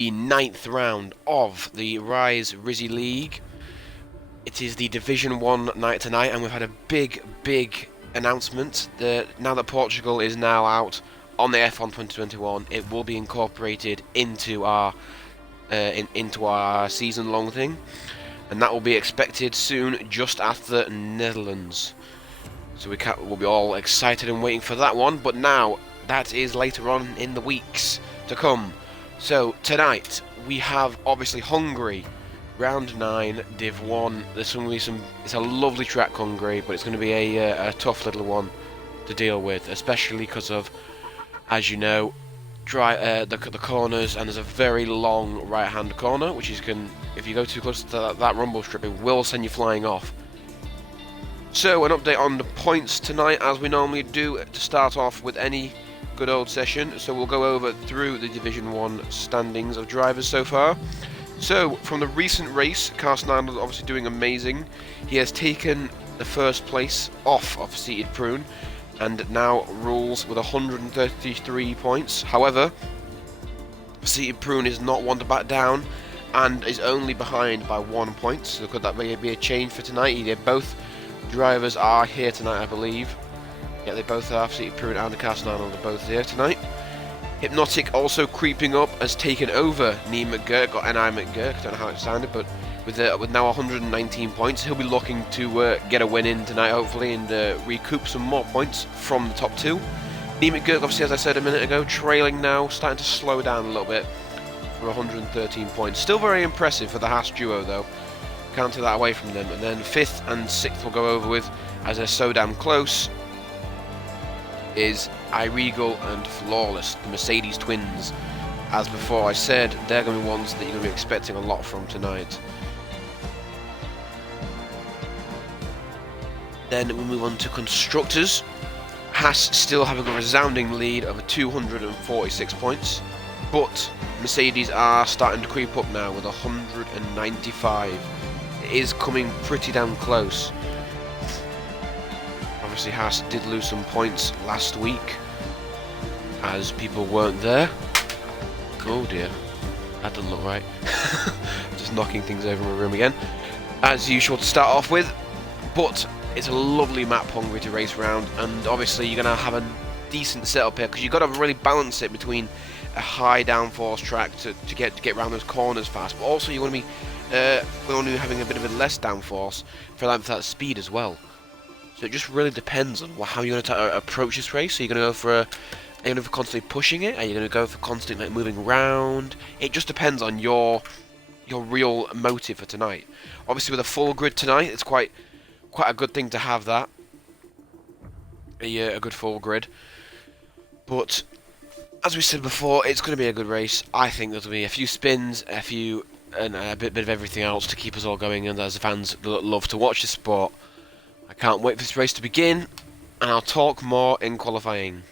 the 9th round of the RIZE League. It is the Division 1 night tonight, and we've had a big announcement that now that Portugal is now out on the F1 2021, it will be incorporated into our season-long thing, and that will be expected soon, just after Netherlands. So we'll be all excited and waiting for that one, but now that is later on in the weeks to come. So tonight we have obviously Hungary, round 9, Div 1. There's going to be it's a lovely track, Hungary, but it's going to be a tough little one to deal with, especially because of, as you know, the corners, and there's a very long right-hand corner, which if you go too close to that rumble strip, it will send you flying off. So, an update on the points tonight, as we normally do to start off with any good old session. So we'll go over through the Division 1 standings of drivers so far. So, from the recent race, Carson Arnold obviously doing amazing. He has taken the first place off of Seated Prune, and now rules with 133 points. However, Seated Prune is not one to back down, and is only behind by 1 point, so could that be a change for tonight? Both drivers are here tonight, I believe. Yeah, they both are. Seated Prune and Carson Arnold are both here tonight. Hypnotic also creeping up, has taken over Ni McGurk, or N.I. McGurk, I don't know how it sounded, but with now 119 points, he'll be looking to get a win in tonight, hopefully, and recoup some more points from the top two. Ni McGurk, obviously, as I said a minute ago, trailing now, starting to slow down a little bit for 113 points. Still very impressive for the Haas duo, though. Can't take that away from them. And then 5th and 6th we'll go over with, as they're so damn close, is iRegal and Flawless, the Mercedes twins. As before I said, they're going to be ones that you're going to be expecting a lot from tonight. Then we move on to Constructors. Haas still having a resounding lead of 246 points, but Mercedes are starting to creep up now with 195. It is coming pretty damn close. Obviously Haas did lose some points last week, as people weren't there. Oh dear, that doesn't look right. Just knocking things over in my room again, as usual to start off with. But it's a lovely map, Hungary, to race around, and obviously you're going to have a decent setup here, because you've got to really balance it between a high downforce track to get around those corners fast, but also you're going to be having a bit of a less downforce for that speed as well. So it just really depends on how you're going to approach this race. So you're going to go for are you going to go for constantly pushing it? Are you going to go for constantly moving around? It just depends on your real motive for tonight. Obviously, with a full grid tonight, it's quite a good thing to have that. A good full grid. But as we said before, it's going to be a good race. I think there's going to be a few spins, and a bit of everything else to keep us all going, and as fans love to watch the sport. I can't wait for this race to begin, and I'll talk more in qualifying.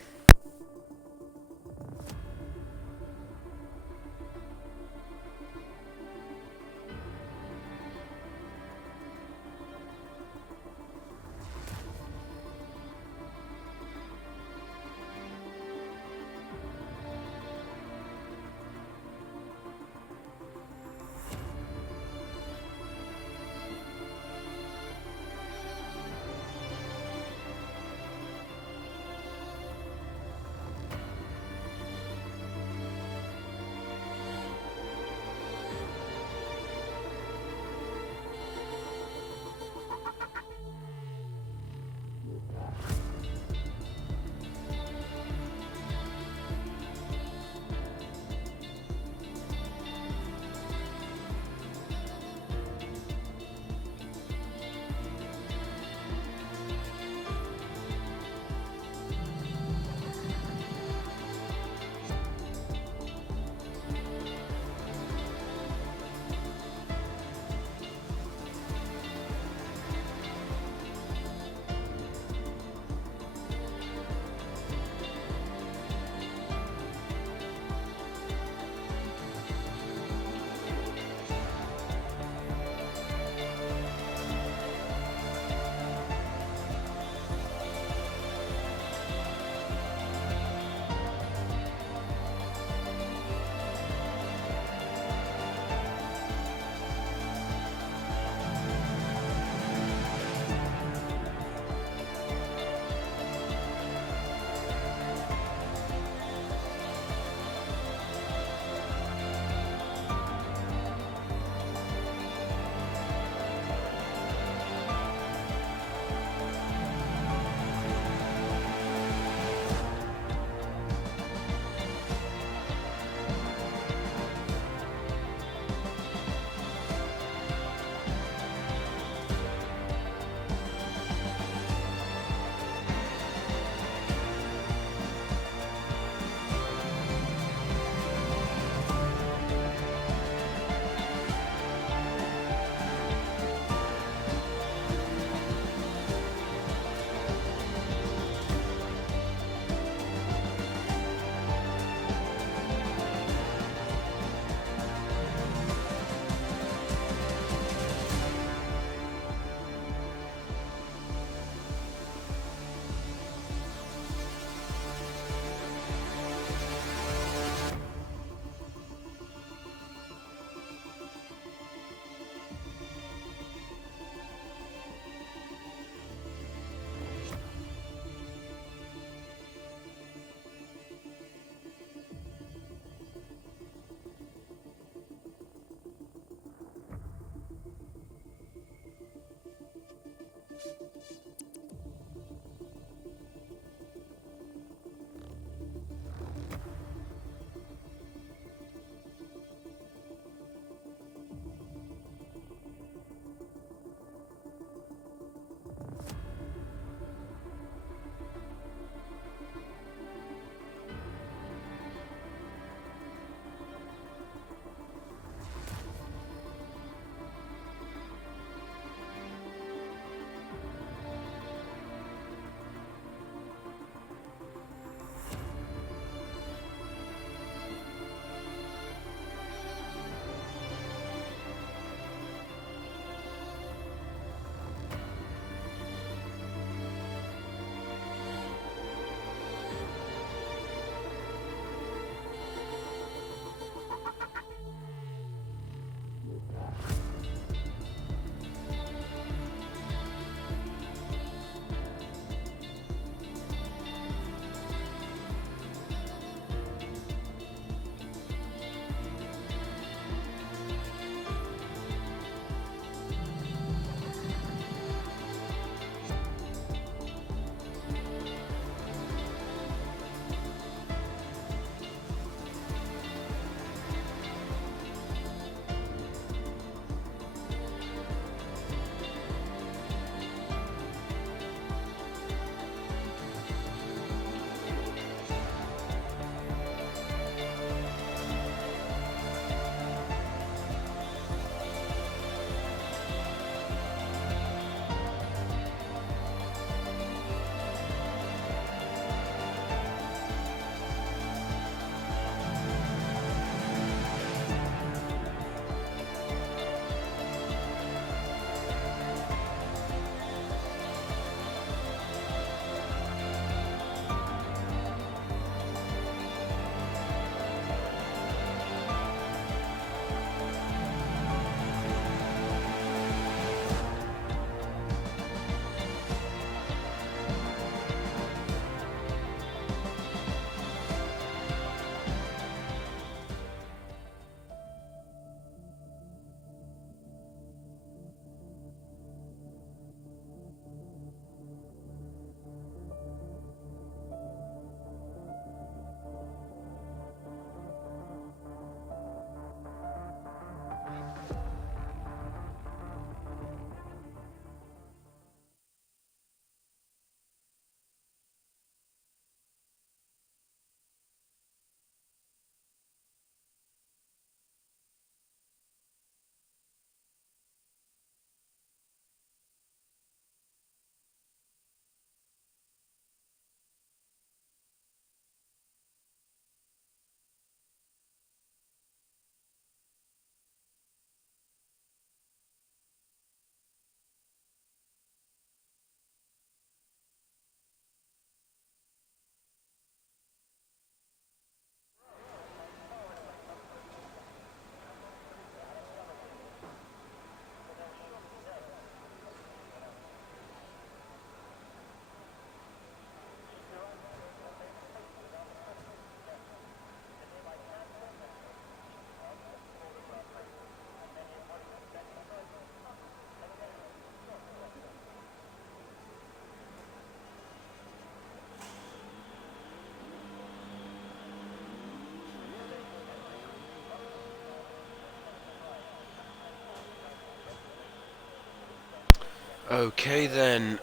Okay then,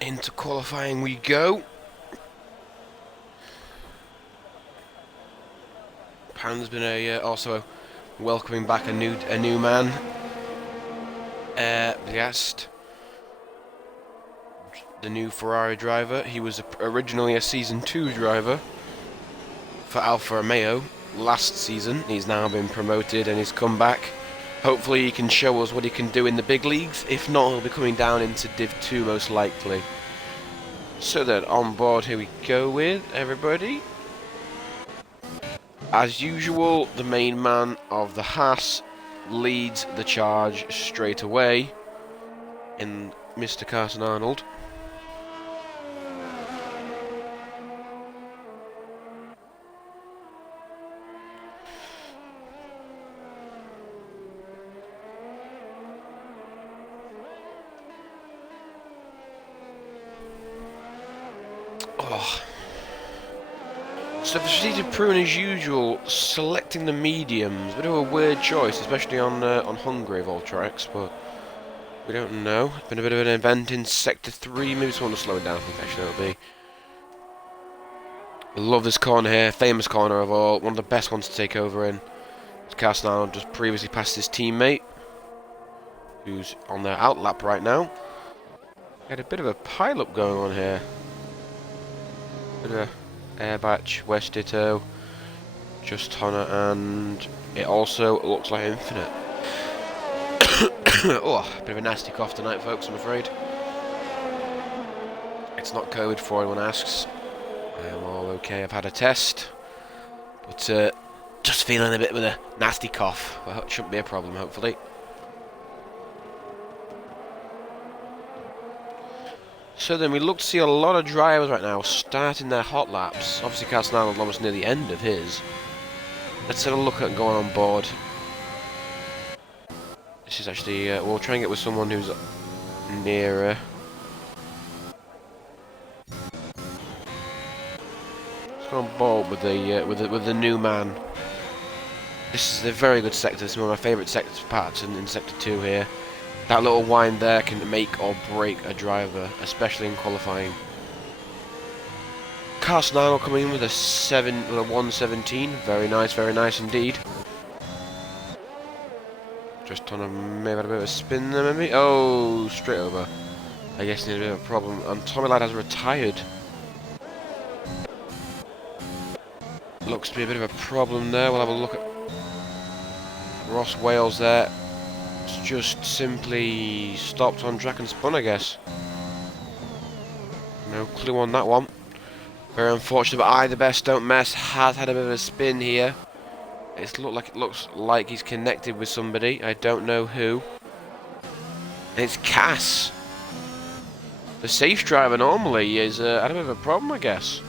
into qualifying we go. Pan's been also welcoming back a new man. Yes, the new Ferrari driver. He was originally a Season 2 driver for Alfa Romeo last season. He's now been promoted and he's come back. Hopefully he can show us what he can do in the big leagues. If not, he'll be coming down into Div 2 most likely. So then, on board, here we go with everybody. As usual, the main man of the Haas leads the charge straight away in Mr. Carson Arnold. Oh. So for strategic prune as usual, selecting the mediums. Bit of a weird choice, especially on Hungary of all tracks, but we don't know. It's been a bit of an event in Sector 3. Maybe someone will slow it down. I think actually it'll be. I love this corner here, famous corner of all, one of the best ones to take over in. Carson Arnold just previously passed his teammate, who's on their outlap right now. Had a bit of a pile-up going on here. Bit of a air batch, West Ditto, Just Honor, and it also looks like Infinite. Oh, bit of a nasty cough tonight, folks, I'm afraid. It's not COVID for anyone asks. I am all okay, I've had a test. But just feeling a bit with a nasty cough. Well, it shouldn't be a problem, hopefully. So then we look to see a lot of drivers right now starting their hot laps. Obviously Carson Arnold almost near the end of his. Let's have a look at going on board. This is actually, we'll try and get with someone who's nearer. Let's go on board with the new man. This is a very good sector. This is one of my favourite sector parts in Sector 2 here. That little wind there can make or break a driver, especially in qualifying. Carson Arnold coming in with a 117. Very nice indeed. Just on a maybe had a bit of a spin there, maybe. Oh, straight over. I guess he had a bit of a problem. And Tommy Ladd has retired. Looks to be a bit of a problem there. We'll have a look at Ross Wales there. It's just simply stopped on track and spun, I guess. No clue on that one. Very unfortunate, but I, the best don't mess, has had a bit of a spin here. It looks like he's connected with somebody. I don't know who. And it's Cass. The safe driver normally is had a bit of a problem, I guess.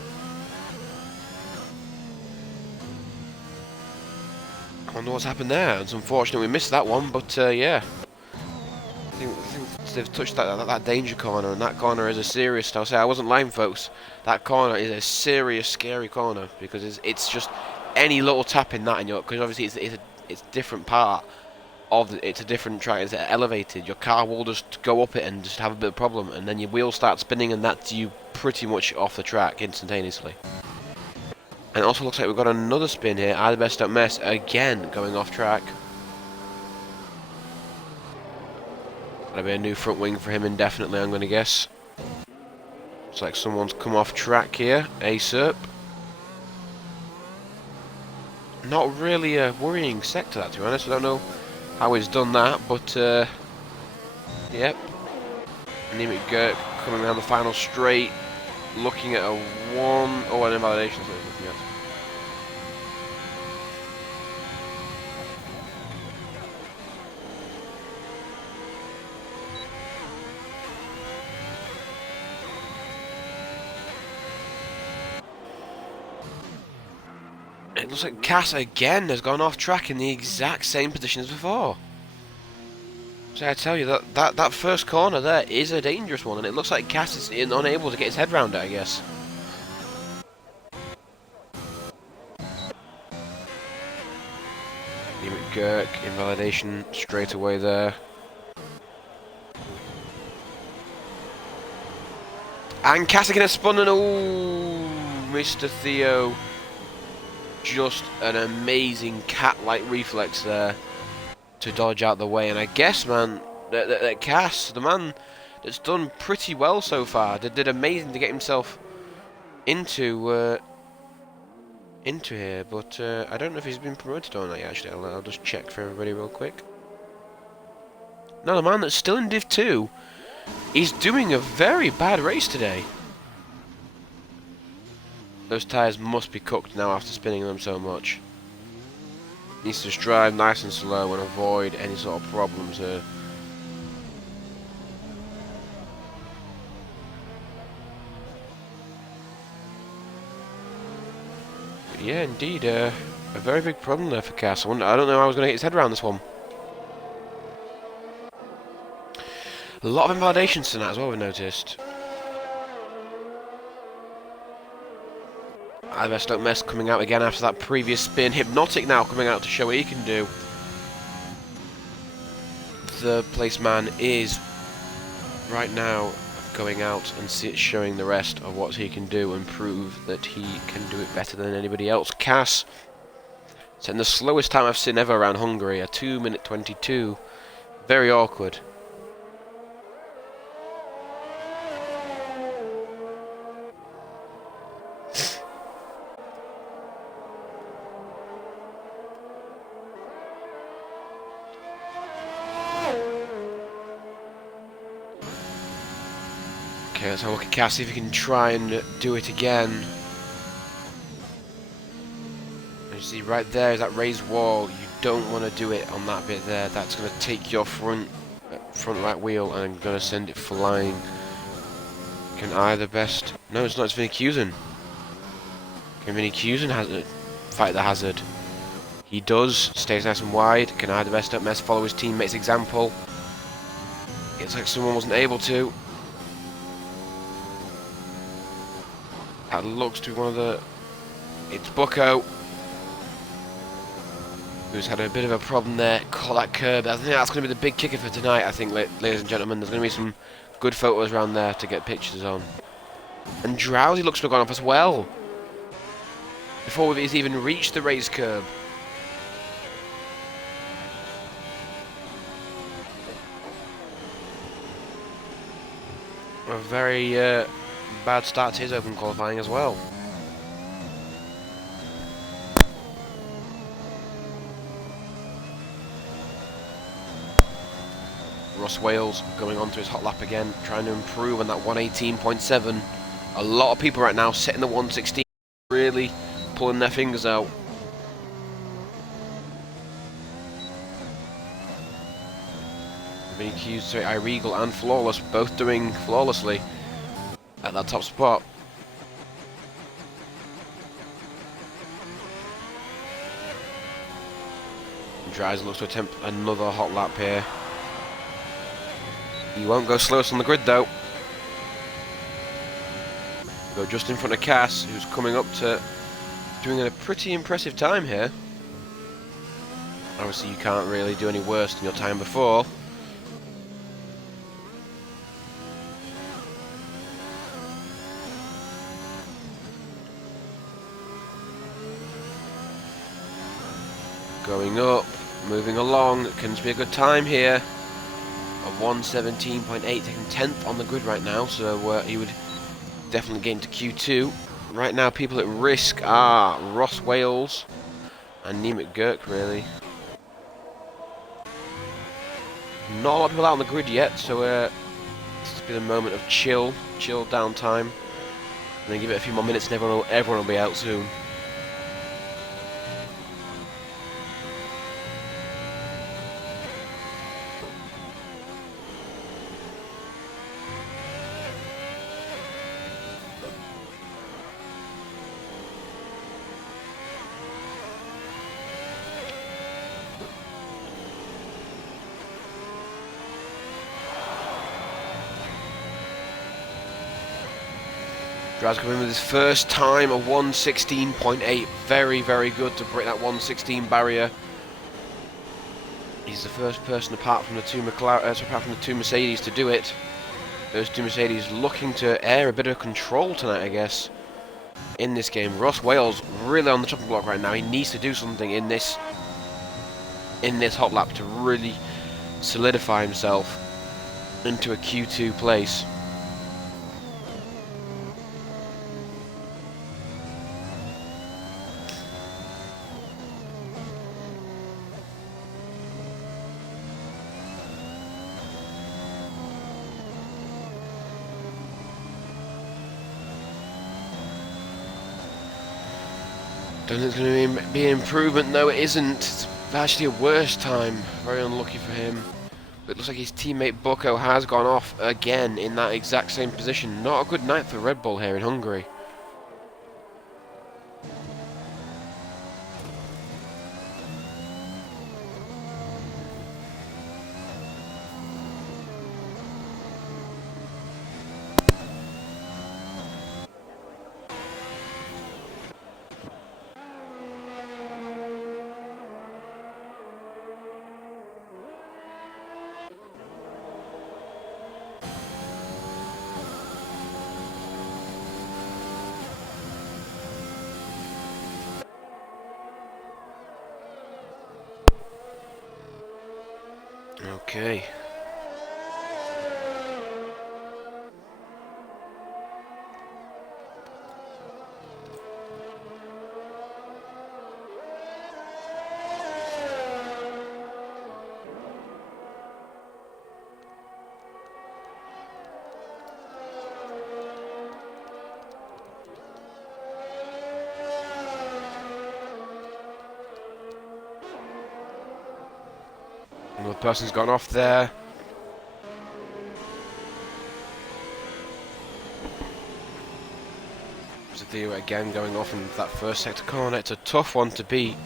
I wonder what's happened there. It's unfortunate we missed that one, but yeah. I think they've touched that danger corner, and that corner is a serious. I'll say I wasn't lying, folks. That corner is a serious, scary corner because it's just any little tap in that, and because obviously it's a different part of it's a different track. It's elevated. Your car will just go up it and just have a bit of problem, and then your wheels start spinning, and that's you pretty much off the track instantaneously. And it also looks like we've got another spin here. I, the best don't mess, again going off track. That'll be a new front wing for him indefinitely, I'm going to guess. Looks like someone's come off track here. ASERP. Not really a worrying sector, that, to be honest. I don't know how he's done that, but yep. Nemec Gurk coming around the final straight, looking at a one. Oh, an invalidation. So he's looking at. It looks like Cass again has gone off track in the exact same position as before. So I tell you, that first corner there is a dangerous one, and it looks like Cass is unable to get his head round it, I guess. Nemec Gurk, invalidation straight away there. And Cassidy has spun and oh, Mr. Theo. Just an amazing cat-like reflex there to dodge out the way. And I guess, man, that Cass, the man that's done pretty well so far, did amazing to get himself into here. But I don't know if he's been promoted or not yet, actually. I'll just check for everybody real quick. No, the man that's still in Div 2, he's doing a very bad race today. Those tyres must be cooked now after spinning them so much. Needs to just drive nice and slow and avoid any sort of problems here. But yeah, indeed, a very big problem there for Cass. I don't know how I was going to get his head around this one. A lot of invalidations tonight as well, we noticed. I best don't mess coming out again after that previous spin. Hypnotic now coming out to show what he can do. The place man is right now going out and showing the rest of what he can do and prove that he can do it better than anybody else. Cass setting the slowest time I've seen ever around Hungary, a 2:22. Very awkward. Okay, let's have a look at Cass, see if he can try and do it again. You see right there is that raised wall. You don't want to do it on that bit there. That's going to take your front right wheel and going to send it flying. Can either best... No, it's not. It's Vinny Cusin. Can Vinny Cusin fight the hazard? He does. Stays nice and wide. Can either best don't mess. Follow his teammate's example. It's like someone wasn't able to. That looks to be one of the... It's Bucko, who's had a bit of a problem there. Caught that curb. I think that's going to be the big kicker for tonight, I think, ladies and gentlemen. There's going to be some good photos around there to get pictures on. And Drowsy looks to have gone off as well, before he's even reached the raised curb. A very bad start to his open qualifying as well. Ross Wales going on to his hot lap again, trying to improve on that 118.7. A lot of people right now setting the 116, really pulling their fingers out. Being accused to Iregal and Flawless, both doing flawlessly at that top spot. Dries looks to attempt another hot lap here. He won't go slowest on the grid though. Go just in front of Cass, who's coming up to doing a pretty impressive time here. Obviously you can't really do any worse than your time before. Going up, moving along, it can be a good time here. A 117.8, taking 10th on the grid right now, so he would definitely get into Q2. Right now, people at risk are Ross Wales and Nemec Gurk, really. Not a lot of people out on the grid yet, so this will be the moment of chill down time. And then give it a few more minutes and everyone will be out soon. Draz coming in with his first time, a 116.8. Very, very good to break that 116 barrier. He's the first person apart from the two Mercedes to do it. Those two Mercedes looking to air a bit of control tonight, I guess, in this game. Ross Wales really on the chopping block right now. He needs to do something in this hot lap to really solidify himself into a Q2 place. Don't think it's going to be an improvement. No, it isn't. It's actually a worse time. Very unlucky for him. But it looks like his teammate Bucco has gone off again in that exact same position. Not a good night for Red Bull here in Hungary. Okay. Another person's gone off there. Theo again going off in that first sector corner. It's a tough one to beat.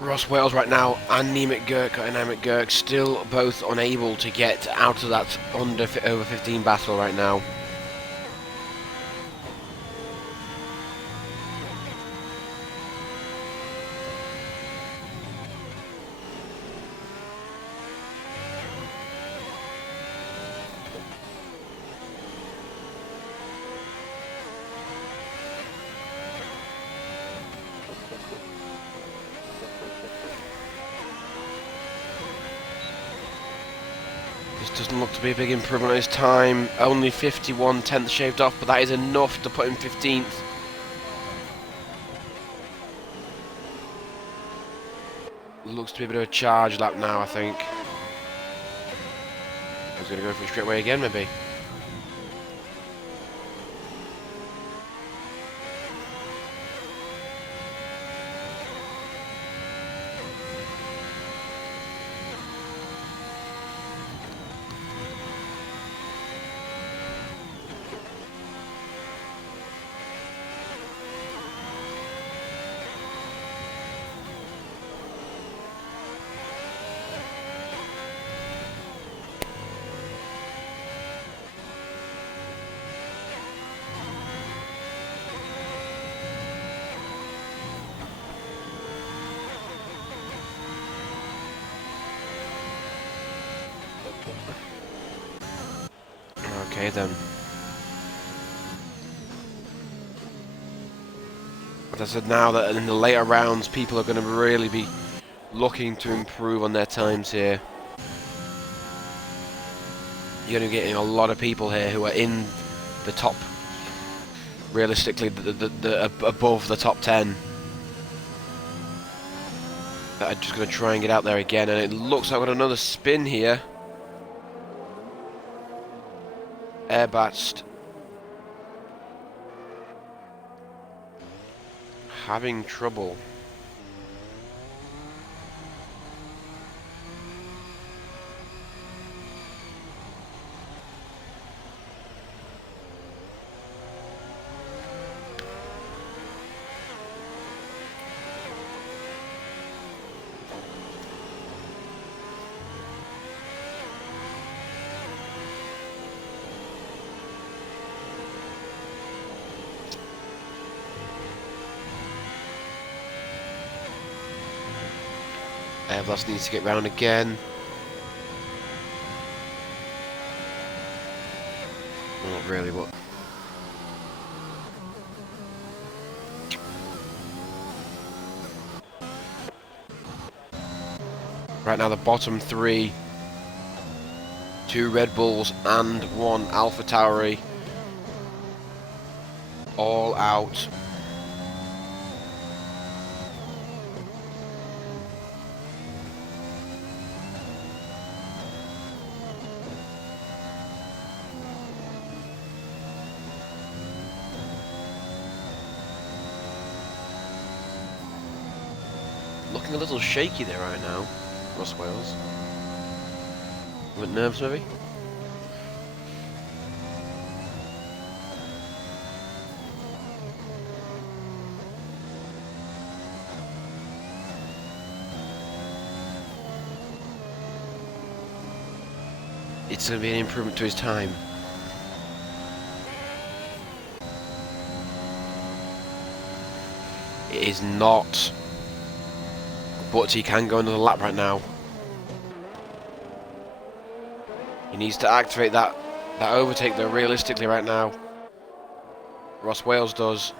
Ross Wales right now and Nemec Gurk still both unable to get out of that over 15 battle right now. This doesn't look to be a big improvement on his time. Only 51/10 shaved off, but that is enough to put him 15th. Looks to be a bit of a charge lap now, I think. He's going to go for it straight away again, maybe. Okay then. As I said, now that in the later rounds people are going to really be looking to improve on their times here. You're going to be getting a lot of people here who are in the top, realistically, above the top 10. That are just going to try and get out there again, and it looks like we've got another spin here. Airbatst having trouble. Airblast needs to get round again. Well, not really, but... Right now the bottom three, 2 Red Bulls and 1 Alpha Tauri, all out. Looking a little shaky there right now, Ross Wales. A bit nervous maybe? It's going to be an improvement to his time. It is not, but he can go another lap right now. He needs to activate that overtake though, realistically right now. Ross Wales does.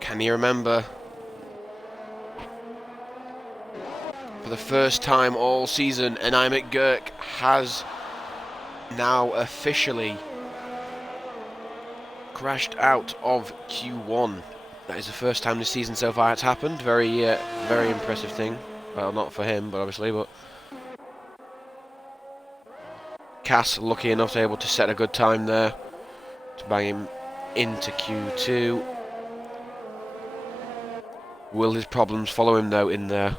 Can he remember? For the first time all season, Enaimet Gurk has now officially crashed out of Q1. That is the first time this season so far it's happened. Very impressive thing. Well, not for him, but obviously, but... Cass lucky enough to be able to set a good time there to bang him into Q2. Will his problems follow him though in there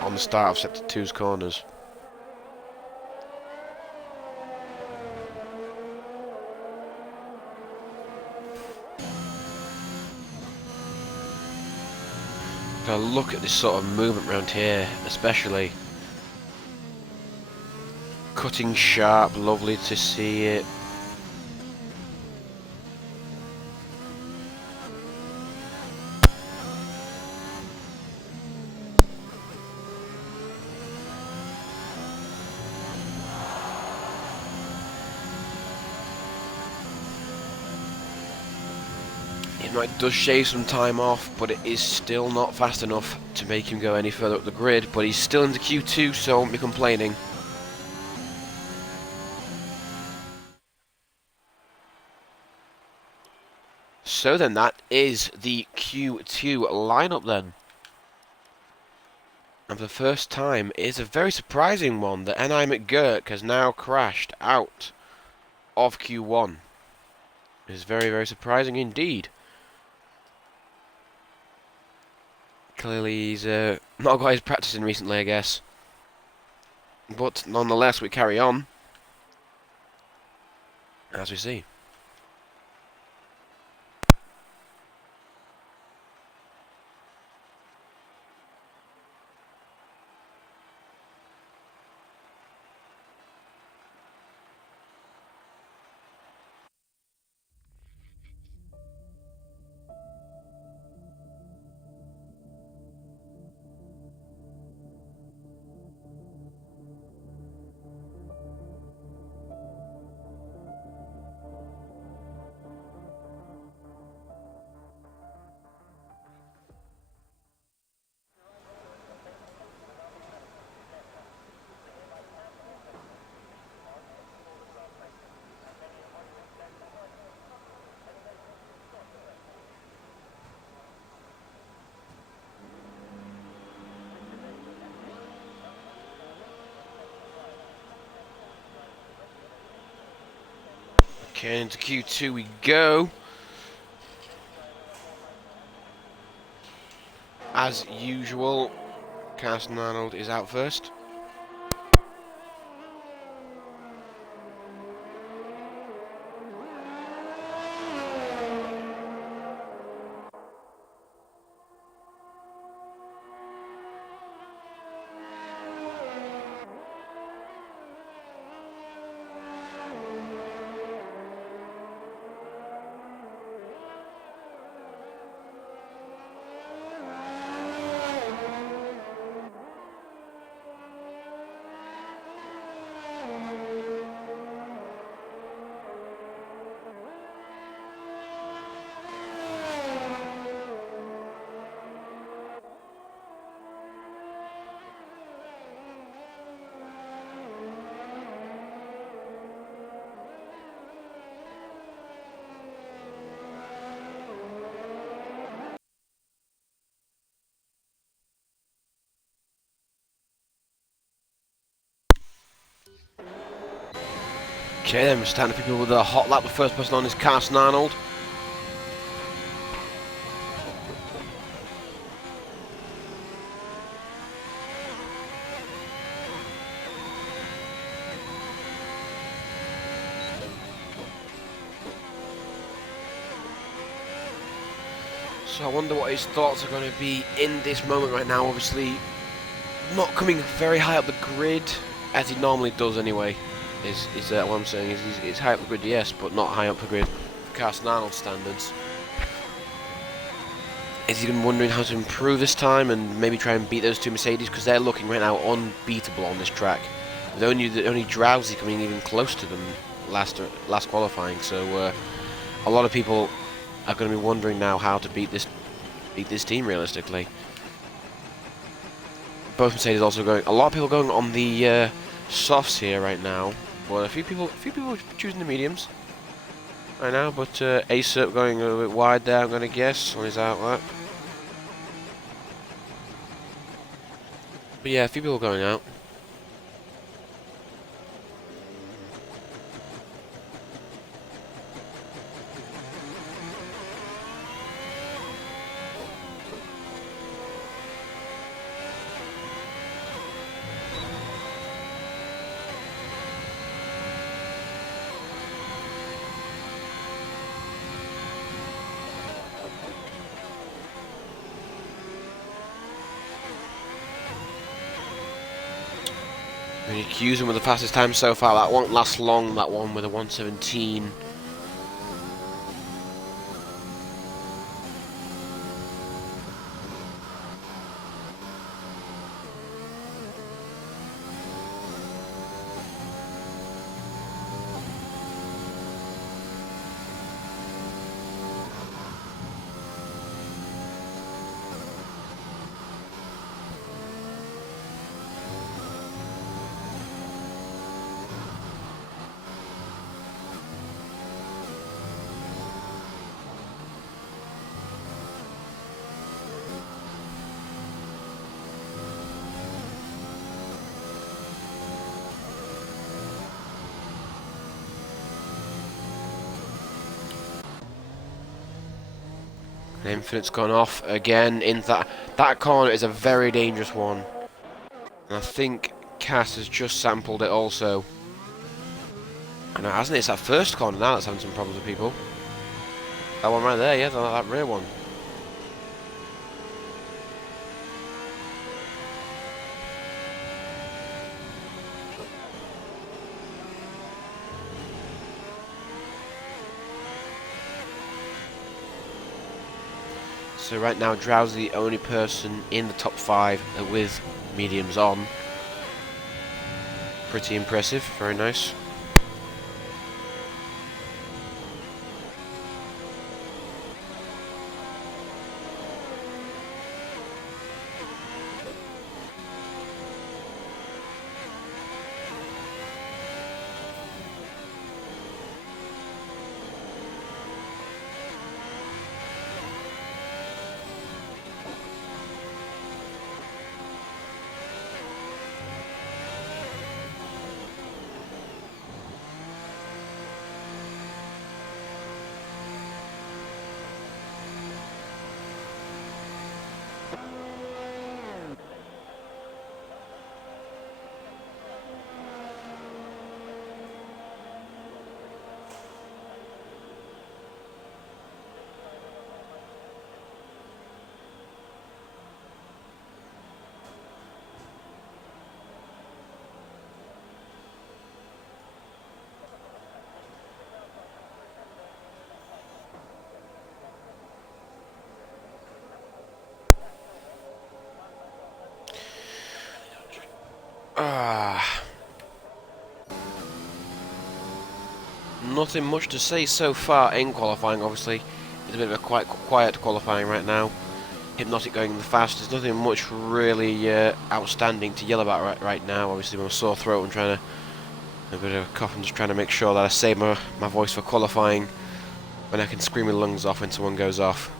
on the start of Sector 2's corners? Now look at this sort of movement around here, especially. Cutting sharp, lovely to see it. It does shave some time off, but it is still not fast enough to make him go any further up the grid. But he's still into Q2, so I won't be complaining. So then, that is the Q2 lineup then. And for the first time, it is a very surprising one that Enaimet Gurk has now crashed out of Q1. It is very, very surprising indeed. Clearly he's not got his practicing recently, I guess. But nonetheless, we carry on, as we see. Okay, into Q2 we go. As usual, Carson Arnold is out first. Okay, then we're starting to people with a hot lap. The first person on is Carson Arnold. So I wonder what his thoughts are going to be in this moment right now. Obviously, not coming very high up the grid, as he normally does anyway. Is what I'm saying is he's high up the grid, yes, but not high up the grid for Carson Arnold standards. Is he going to be wondering how to improve this time and maybe try and beat those two Mercedes, because they're looking right now unbeatable on this track. With only Drowsy coming even close to them last qualifying, so a lot of people are going to be wondering now how to beat this team realistically. Both Mercedes also going. A lot of people going on the softs here right now, but a few people choosing the mediums right now. But ASERP going a little bit wide there, I'm going to guess, on his outlap. But yeah, a few people going out. And you accuse him with the fastest time so far. That won't last long, that one with a 117. Infinite's gone off again. In that corner is a very dangerous one, and I think Cass has just sampled it also. I know, hasn't it? It's that first corner now that's having some problems with people. That one right there, yeah, that rear one. So right now, Drowsy the only person in the top 5 with mediums on. Pretty impressive, very nice. Nothing much to say so far in qualifying, obviously. It's a bit of a quite quiet qualifying right now. Hypnotic going the fastest. Nothing much really outstanding to yell about right now. Obviously, with a sore throat and trying to... a bit of a cough. I'm just trying to make sure that I save my voice for qualifying when I can scream my lungs off when someone goes off.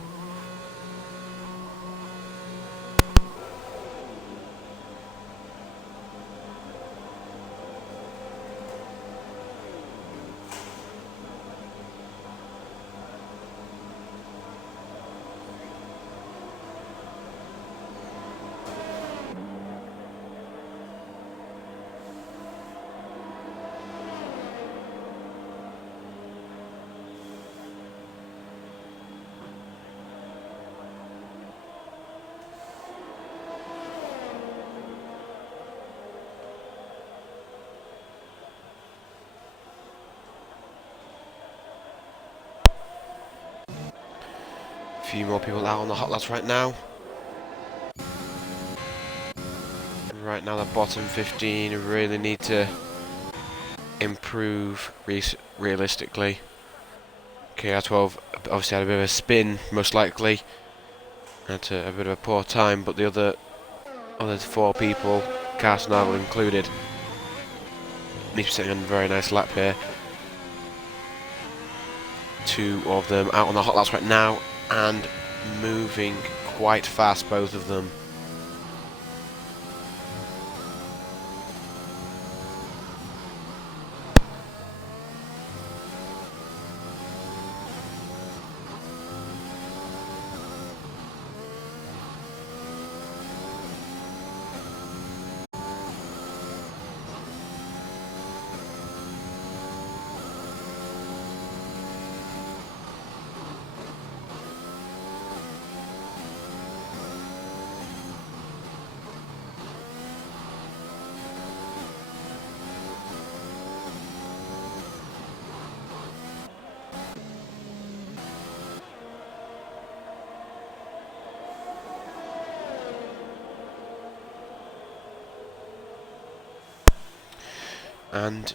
A few more people out on the hot laps right now. Right now, the bottom 15 really need to improve realistically. KR12 obviously had a bit of a spin, most likely. Had a bit of a poor time, but the other four people, Carson Arnold included, need to be sitting on a very nice lap here. Two of them out on the hot laps right now and moving quite fast, both of them. And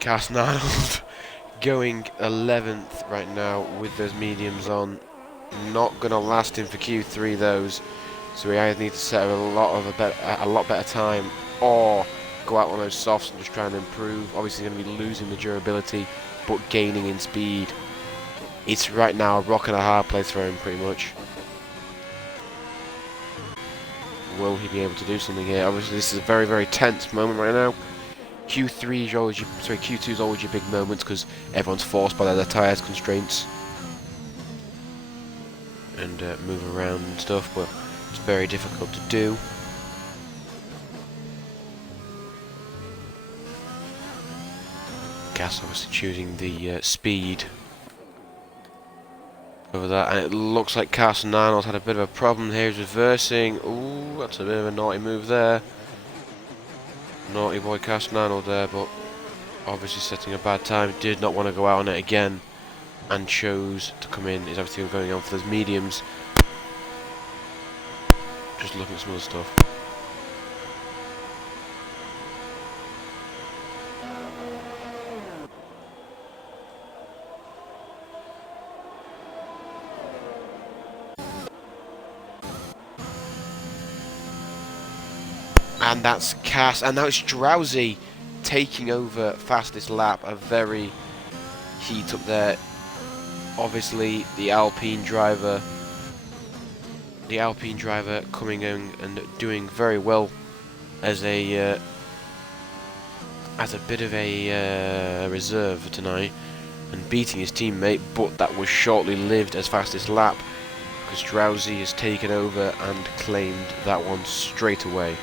Carson Arnold going 11th right now with those mediums on. Not going to last him for Q3 those, so we either need to set a lot better time, or go out on those softs and just try and improve. Obviously going to be losing the durability, but gaining in speed. It's right now a rock and a hard place for him, pretty much. Will he be able to do something here? Obviously, this is a very, very tense moment right now. Q2 is always your big moment because everyone's forced by their tyres constraints and move around and stuff, but it's very difficult to do. Gas obviously choosing the speed over that, and it looks like Carson Arnold had a bit of a problem here. He's reversing. Ooh, that's a bit of a naughty move there. Naughty boy Carson Arnold there, but obviously setting a bad time. Did not want to go out on it again and chose to come in. Is obviously going on for those mediums. Just looking at some other stuff. And that's Cass, and now it's Drowsy taking over fastest lap. A very heat up there. Obviously, the Alpine driver coming in and doing very well as a bit of a reserve tonight, and beating his teammate, but that was shortly lived as fastest lap because Drowsy has taken over and claimed that one straight away.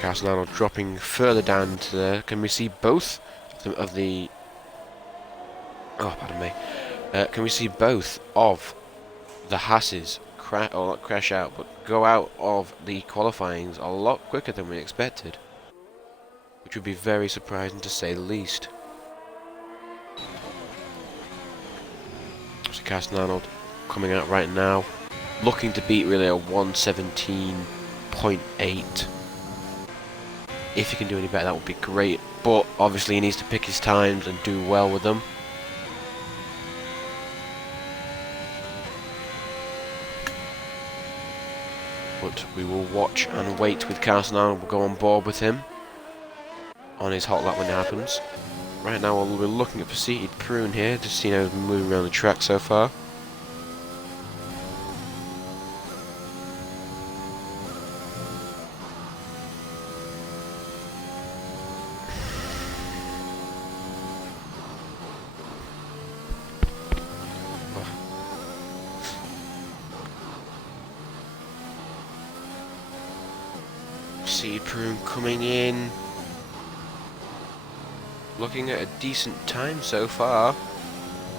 Carson Arnold dropping further down to there. Can we see both of the... Oh, pardon me. Can we see both of the Hasses not crash out, but go out of the qualifyings a lot quicker than we expected? Which would be very surprising to say the least. So Carson Arnold coming out right now. looking to beat really a 117.8. If he can do any better, that would be great. But obviously he needs to pick his times and do well with them. But we will watch and wait with Carson Arnold. We'll go on board with him on his hot lap when it happens. Right now we're looking at Seated Prune here, just seeing how he's moving around the track so far. Seed Prune coming in, looking at a decent time so far,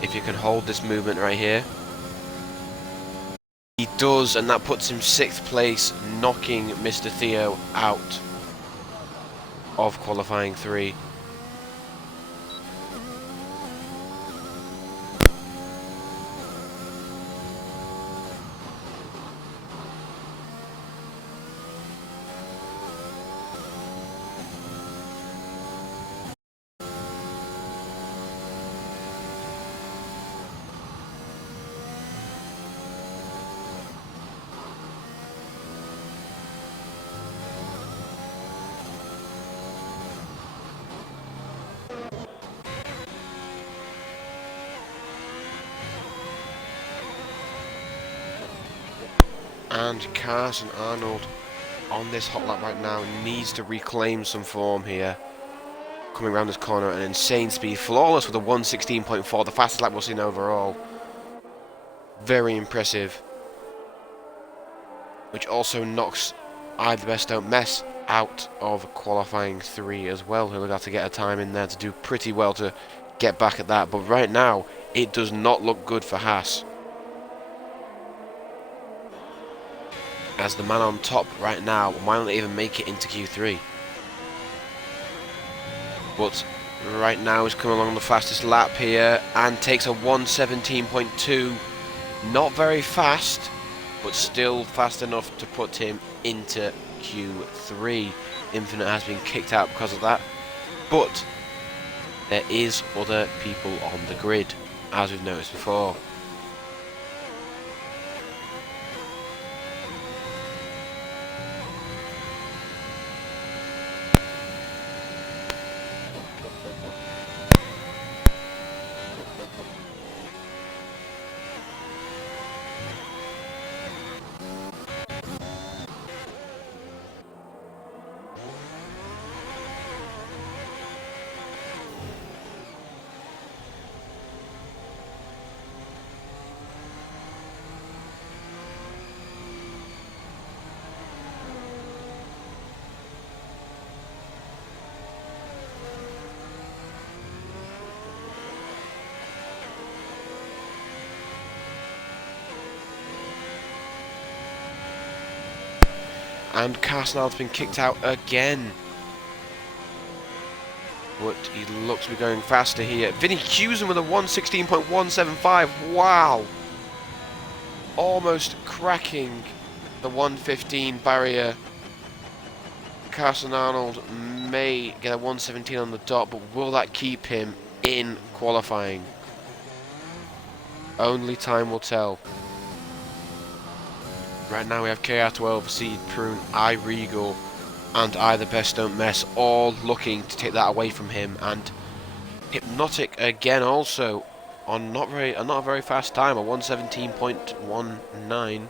if you can hold this movement right here. He does, and that puts him 6th place, knocking Mr. Theo out of qualifying 3. And Carson Arnold on this hot lap right now needs to reclaim some form here. Coming around this corner, an insane speed, flawless with a 116.4, the fastest lap we've seen overall. Very impressive. Which also knocks I the Best Don't Mess out of qualifying 3 as well. He'll have to get a time in there to do pretty well to get back at that. But right now, it does not look good for Haas. As the man on top right now might not even make it into Q3. But right now he's coming along the fastest lap here and takes a 117.2. Not very fast, but still fast enough to put him into Q3. Infinite has been kicked out because of that. But there is other people on the grid, as we've noticed before. And Carson Arnold's been kicked out again. But he looks to be going faster here. Vinny Hewson with a 116.175. Wow. Almost cracking the 115 barrier. Carson Arnold may get a 117 on the dot, but will that keep him in qualifying? Only time will tell. Right now we have KR12, Seed Prune, Regal, and I the Best Don't Mess, all looking to take that away from him. And Hypnotic again also on not a very fast time, a 117.19.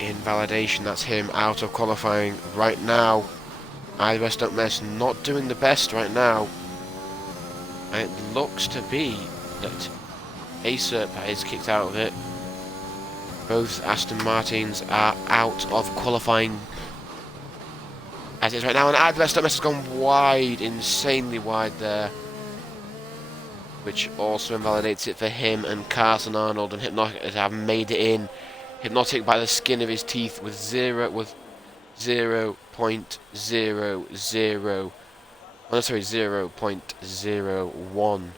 In validation, that's him out of qualifying right now. I the Best Don't Mess not doing the best right now. And it looks to be that Acer is kicked out of it. Both Aston Martins are out of qualifying as it is right now, and I the Best Don't Mess has gone wide, insanely wide there. which also invalidates it for him, and Carson Arnold and Hypnotic have made it in. Hypnotic by the skin of his teeth with 0.00, oh, sorry, 0.01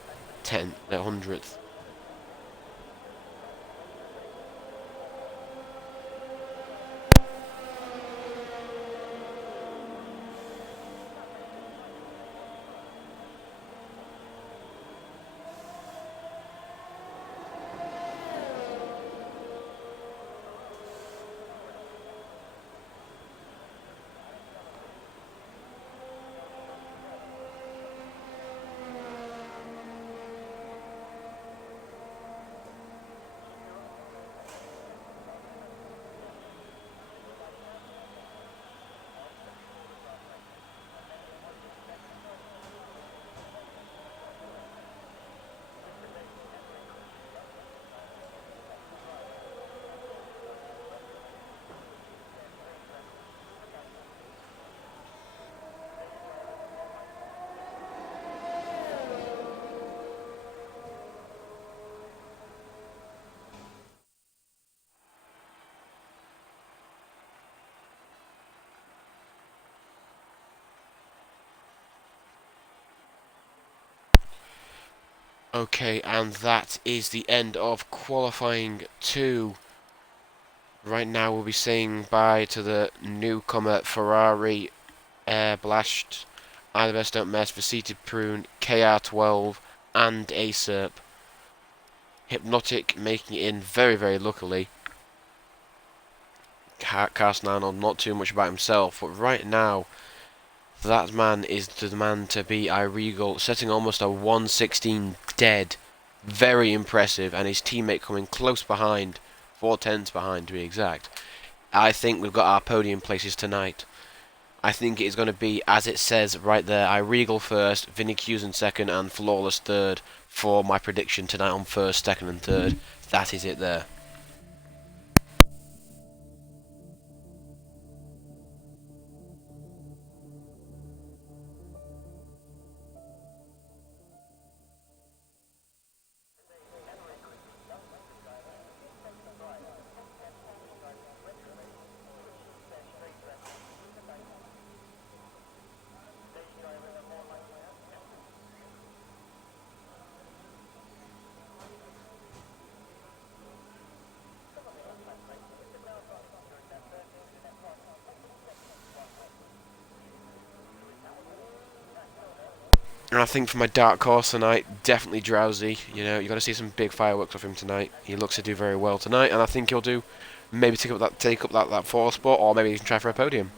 hundredth. Okay, and that is the end of qualifying 2. Right now we'll be saying bye to the newcomer Ferrari, Air Blast, I the Best Don't Mess, Seated Prune, KR12, and Acerp. Hypnotic making it in very, very luckily. Carson Arnold, not too much about himself, but right now, that man is the man to beat iRegal, setting almost a 1:16 dead. Very impressive, and his teammate coming close behind, 4 tenths behind to be exact. I think we've got our podium places tonight. I think it is going to be, as it says right there, iRegal first, Vinny Cusin second, and Flawless third for my prediction tonight on first, second, and third. That is it there. And I think for my dark horse tonight, definitely Drowsy. You know, you got to see some big fireworks off him tonight. He looks to do very well tonight, and I think he'll do. Maybe take up that fourth spot, or maybe he can try for a podium.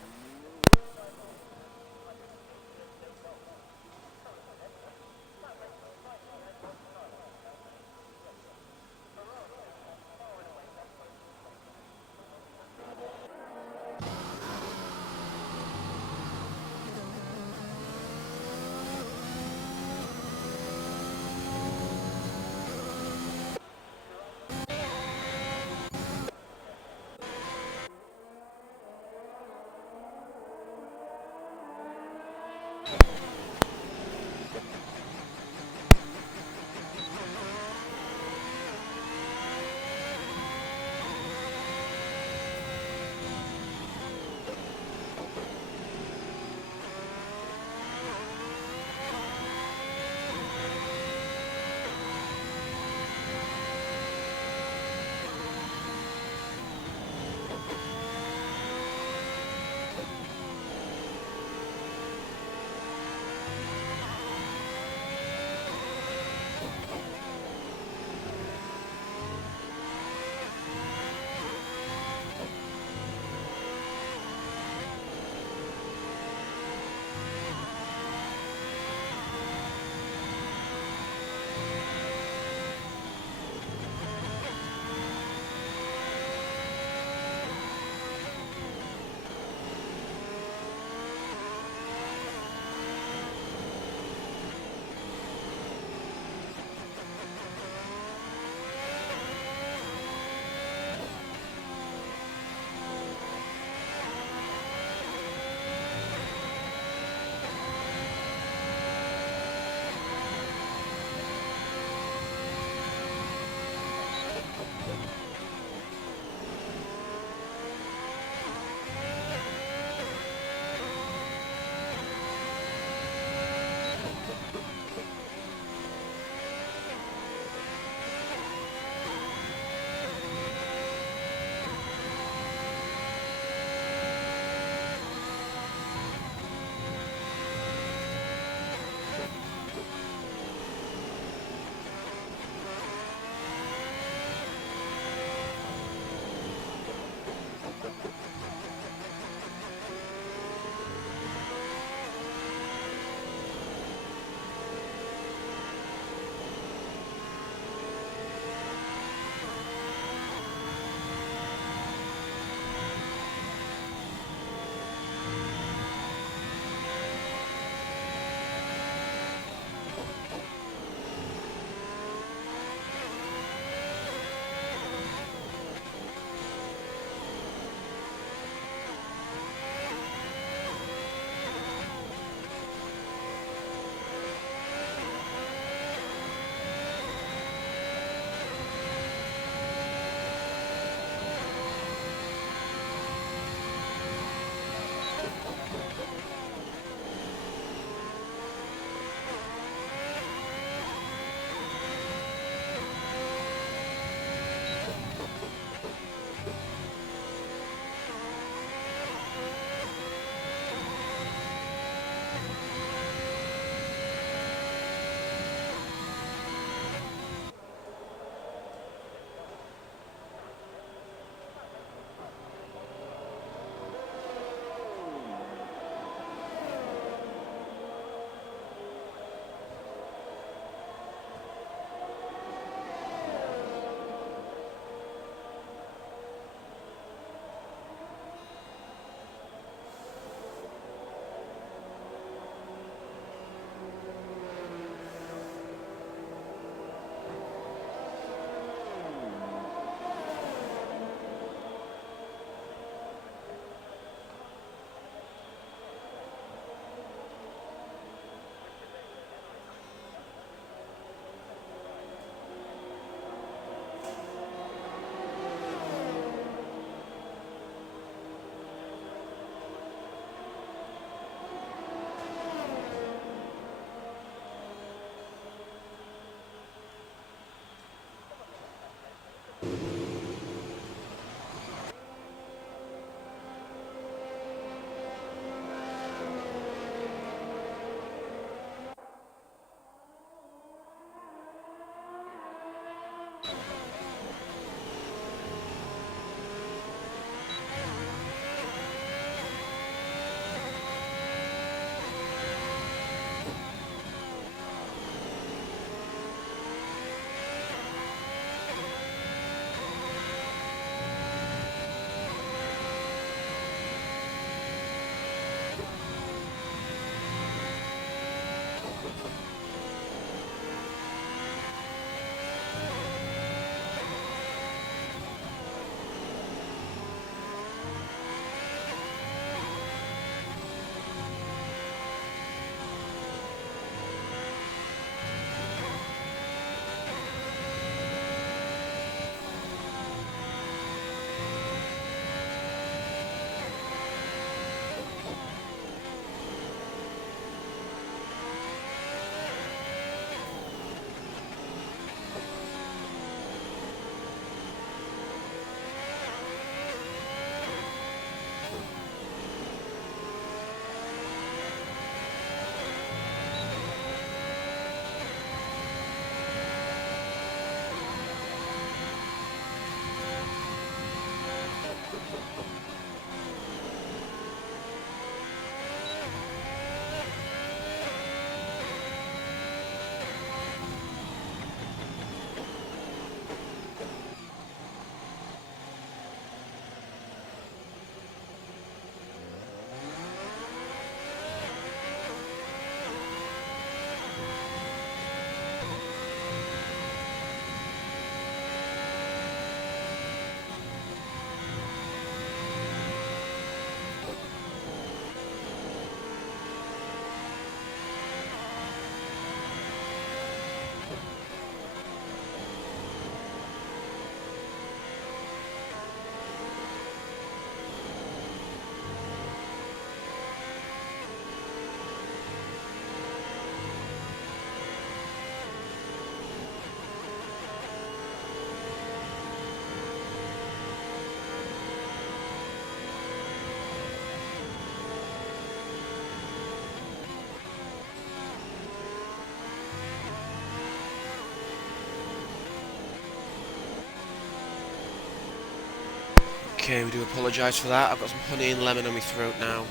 Okay, we do apologise for that. I've got some honey and lemon on my throat now.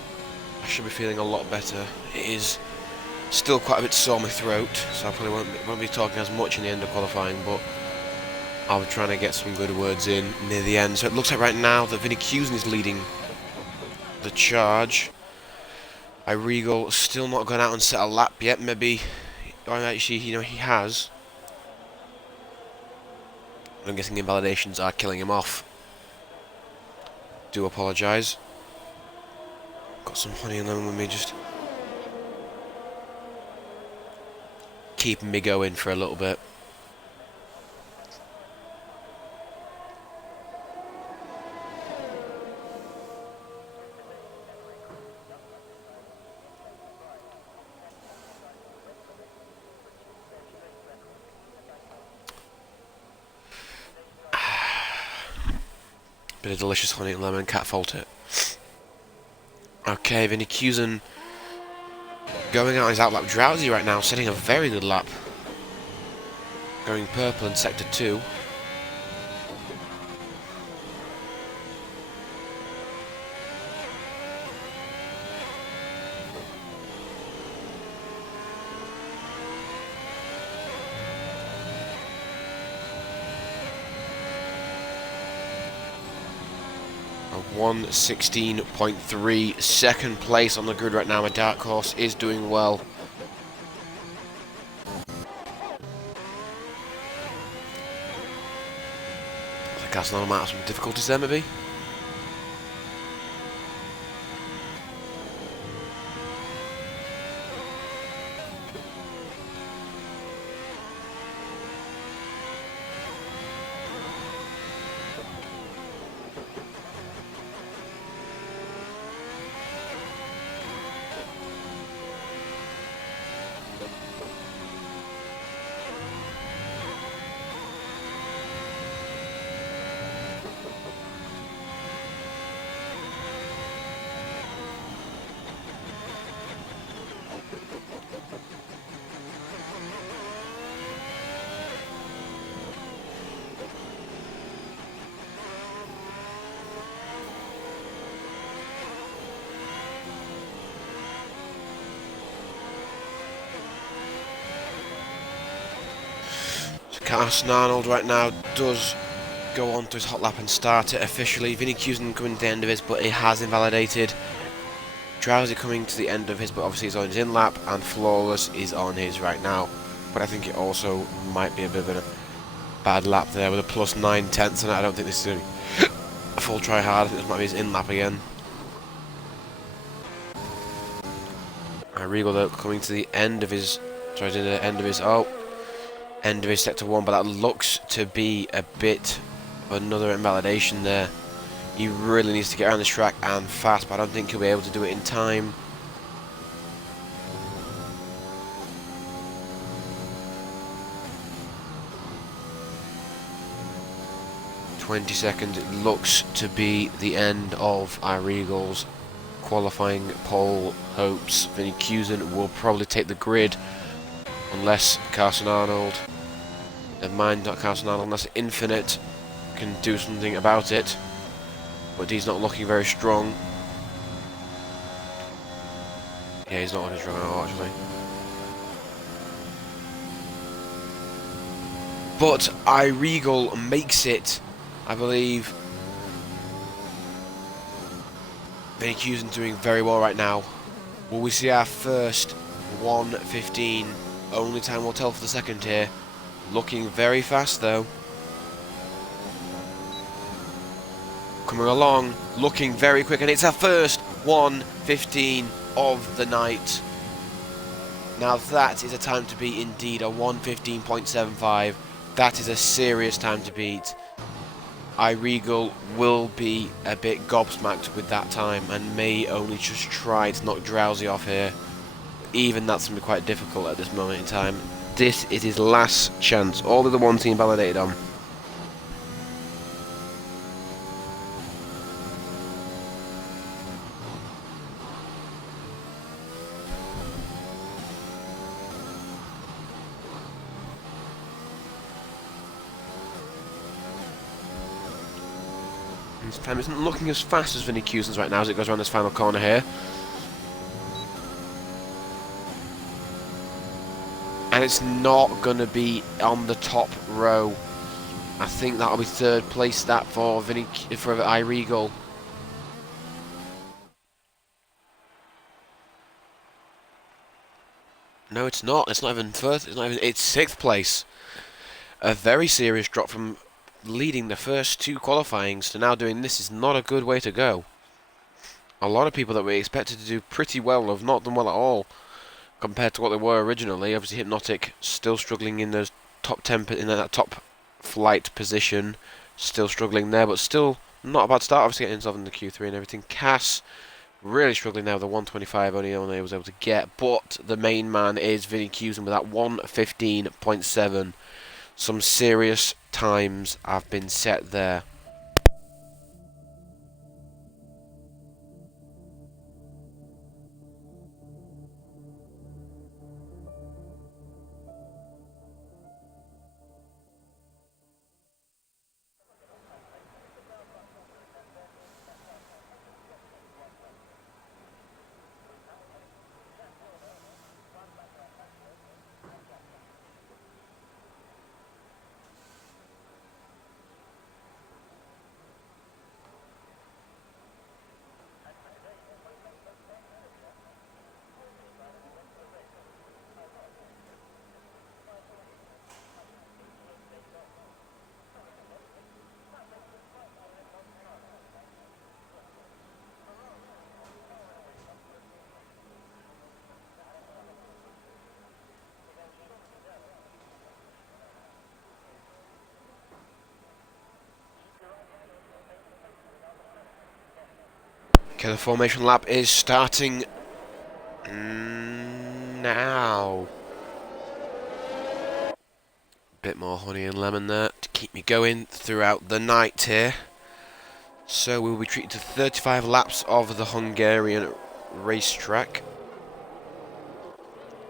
I should be feeling a lot better. It is still quite a bit sore on my throat, so I probably won't be talking as much in the end of qualifying, but I'll be trying to get some good words in near the end. So it looks like right now that Vinny Cusin is leading the charge. Regal still not gone out and set a lap yet. Maybe, or actually, he has. I'm guessing invalidations are killing him off. Do apologise. Got some honey and lemon with me, just keeping me going for a little bit. Bit of delicious honey and lemon, can't fault it. Okay, Vinny Cusin going out on his outlap drowsy right now, setting a very good lap. Going purple in sector 2. A 1:16.3, second place on the grid right now. My dark horse is doing well. I think Arsenal might have some difficulties there, maybe. Carson Arnold right now does go on to his hot lap and start it officially. Vinny Cusin coming to the end of his, but he has invalidated. Drowsy coming to the end of his, but obviously he's on his in lap, and Flawless is on his right now. But I think it also might be a bit of a bad lap there with a plus 9/10, and I don't think this is a full try hard. I think this might be his in lap again. Regal though coming to the end of his, end of his sector 1, but that looks to be a bit of another invalidation there. He really needs to get around this track and fast, but I don't think he'll be able to do it in time. "20 seconds, it looks to be the end of Regal's qualifying pole hopes. Vinny Cusin will probably take the grid unless Carson Arnold, never mind, not Carson Arnold, unless Infinite can do something about it. But he's not looking very strong. Yeah, he's not looking strong at all, actually. But Regal makes it, I believe. Vinny Cusin doing very well right now. Will we see our first 1:15? Only time will tell for the second here. Looking very fast though. Coming along, looking very quick, and it's our first 1:15 of the night. Now that is a time to beat indeed, a 1:15.75. That is a serious time to beat. Regal will be a bit gobsmacked with that time and may only just try to knock Drowsy off here. Even that's going to be quite difficult at this moment in time. This is his last chance. All of the ones he invalidated on. His time isn't looking as fast as Vinny Cusen's right now as it goes around this final corner here. And it's not going to be on the top row. I think that'll be third place that for iRegal. No, it's not. It's not even first. It's not even. It's sixth place. A very serious drop from leading the first two qualifyings to now doing this is not a good way to go. A lot of people that we expected to do pretty well have not done well at all compared to what they were originally. Obviously, Hypnotic still struggling in those top 10 in that top flight position, still struggling there, but still not a bad start. Obviously, getting himself in the Q3 and everything. Cass really struggling now. The 125 only was able to get, but the main man is Vinny Cusen with that 1:15.7. Some serious times have been set there. Okay, the formation lap is starting now. Bit more honey and lemon there to keep me going throughout the night here. So we will be treated to 35 laps of the Hungarian racetrack.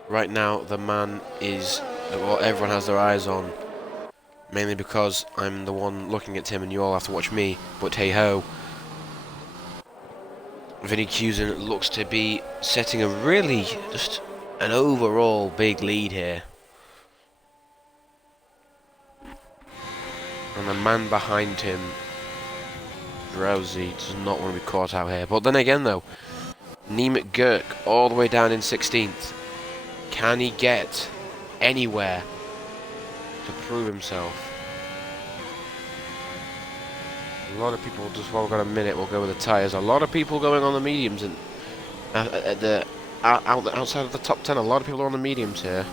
Right now, the man is what everyone has their eyes on. Mainly because I'm the one looking at him and you all have to watch me. But hey ho. Vinny Cusen looks to be setting a really just an overall big lead here. And the man behind him, Drowsy, does not want to be caught out here. But then again though, Nemec Gurk all the way down in 16th. Can he get anywhere to prove himself? A lot of people, just while we've got a minute, we'll go with the tyres. A lot of people going on the mediums and outside of the top 10. A lot of people are on the mediums here.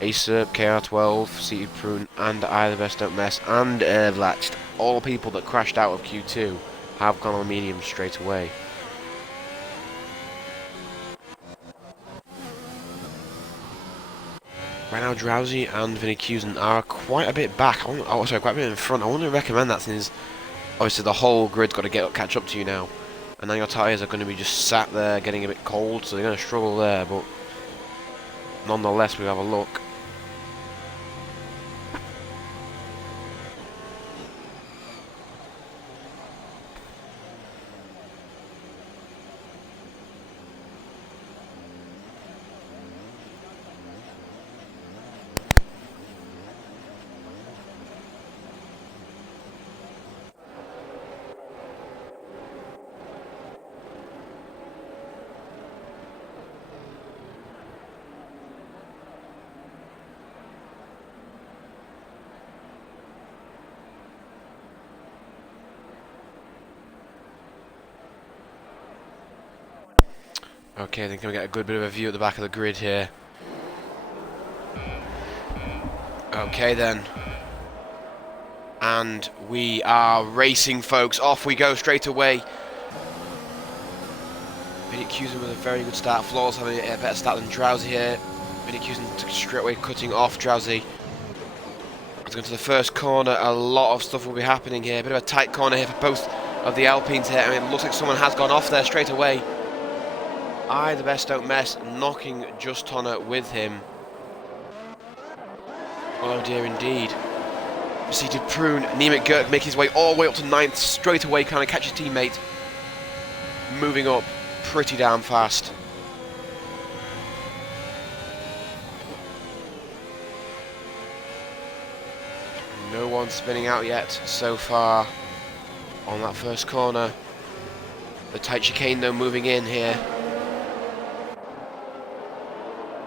Acerb, KR12, Seated Prune, and I the Best Don't Mess, and Ervlatched. All people that crashed out of Q2 have gone on the mediums straight away. Right now, Drowsy and Vinny Cusen are quite a bit back. Quite a bit in front. I wouldn't recommend that since obviously the whole grid's got to catch up to you now. And now your tyres are going to be just sat there getting a bit cold, so they're going to struggle there. But nonetheless, we'll have a look. Okay, then can we get a good bit of a view at the back of the grid here? Okay then. And we are racing, folks. Off we go straight away. Vinny Cusen with a very good start. Flawless having a better start than Drowsy here. Vinny Cusen straight away cutting off Drowsy. Let's go to the first corner. A lot of stuff will be happening here. A bit of a tight corner here for both of the Alpines here. I mean, it looks like someone has gone off there straight away. I the Best Don't Mess knocking Just Tonner with him. Oh dear indeed. Seated Prune, Nemec Gurk make his way all the way up to 9th, straight away kind of catch his teammate. Moving up pretty damn fast. No one spinning out yet so far on that first corner. The tight chicane though moving in here.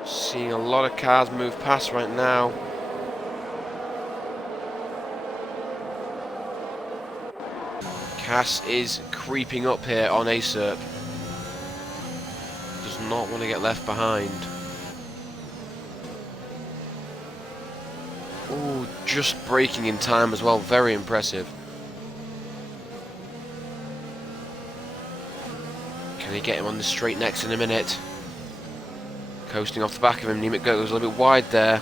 Seeing a lot of cars move past right now. Cass is creeping up here on Acerp. Does not want to get left behind. Ooh, just braking in time as well, very impressive. Can he get him on the straight next in a minute? Coasting off the back of him, Nemec goes a little bit wide there.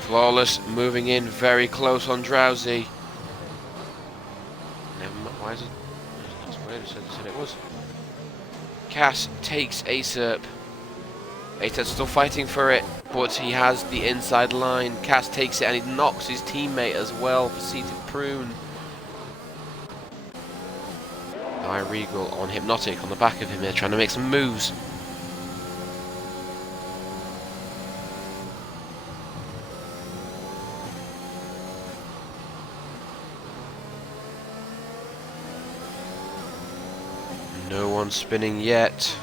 Flawless moving in very close on Drowsy. Why is it? That's weird, I said it was. Cass takes Acerp. Acerp's still fighting for it, but he has the inside line. Cass takes it and he knocks his teammate as well for Seated Prune. Regal on Hypnotic on the back of him here, trying to make some moves. No one spinning yet.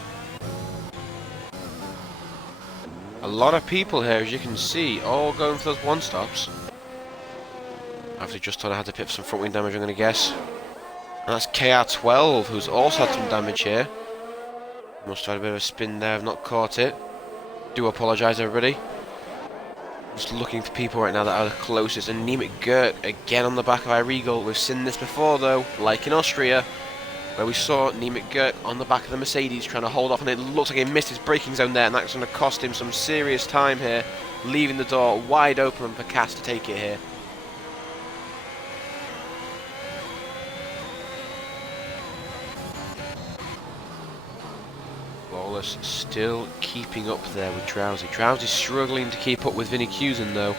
A lot of people here, as you can see, all going for those one stops. After just had to pip some front wing damage, I'm going to guess. And that's KR12, who's also had some damage here. Must have had a bit of a spin there, I've not caught it. Do apologise, everybody. Just looking for people right now that are the closest. And Nemec Gurk again on the back of Regal. We've seen this before though, like in Austria, where we saw Nemec Gurk on the back of the Mercedes trying to hold off, and it looks like he missed his braking zone there, and that's going to cost him some serious time here, leaving the door wide open for Cass to take it here. Flawless still keeping up there with Drowsy. Drowsy's struggling to keep up with Vinny Cusin though,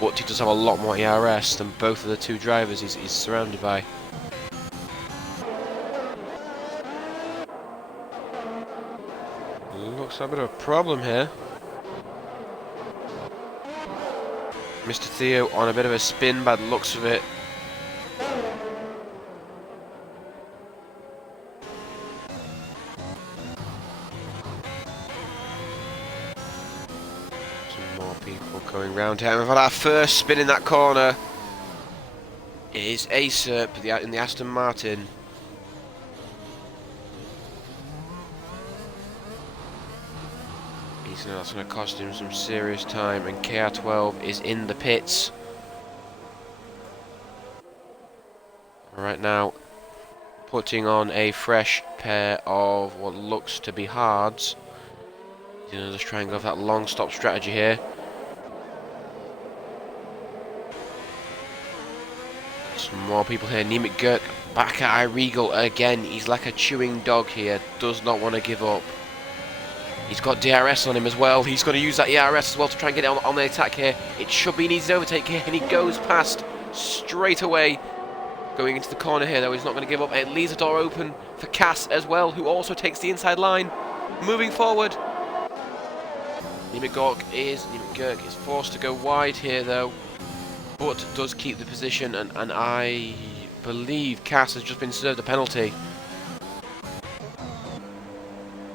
but he does have a lot more ERS than both of the two drivers he's surrounded by. Looks like a bit of a problem here. Mr. Theo on a bit of a spin by the looks of it. Some more people going round here. And we've had our first spin in that corner. It is Acerp in the Aston Martin. That's going to cost him some serious time, and KR12 is in the pits right now, putting on a fresh pair of what looks to be hards. He's going to just try and go for that long stop strategy here. Some more people here. Nemec Gurk back at Regal again. He's like a chewing dog here, does not want to give up. He's got DRS on him as well. He's going to use that ERS as well to try and get it on the attack here. It should be an easy overtake here, and he goes past straight away. Going into the corner here, though, he's not going to give up. It leaves the door open for Cass as well, who also takes the inside line. Moving forward. Nemec Gurk is forced to go wide here, though, but does keep the position, and I believe Cass has just been served a penalty.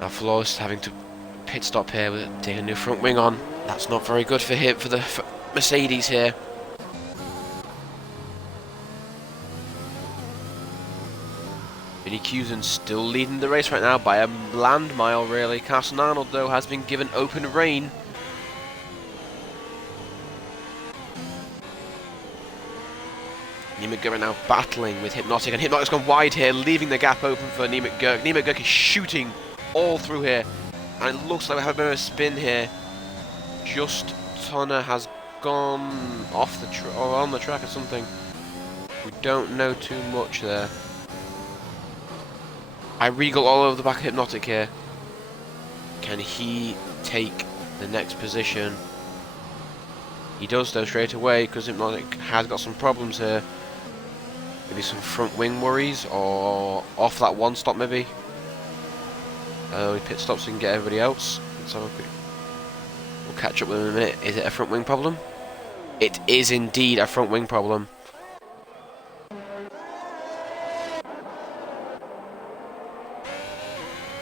Now Flawless having to pit stop here with taking a new front wing on. That's not very good for him, for the Mercedes here. Vinny Cusin still leading the race right now by a land mile, really. Carson Arnold, though, has been given open rein. Nemec Gurk now battling with Hypnotic, and Hypnotic's gone wide here, leaving the gap open for Nemec Gurk. Nemec Gurk is shooting all through here, and it looks like we have a bit of a spin here. Just Tonner has gone off the or on the track or something. We don't know too much there. Regal all over the back of Hypnotic here. Can he take the next position? He does though straight away, because Hypnotic has got some problems here. Maybe some front wing worries, or off that one stop maybe. He pit stops so he can get everybody else. Let's have a quick... We'll catch up with him in a minute. Is it a front wing problem? It is indeed a front wing problem.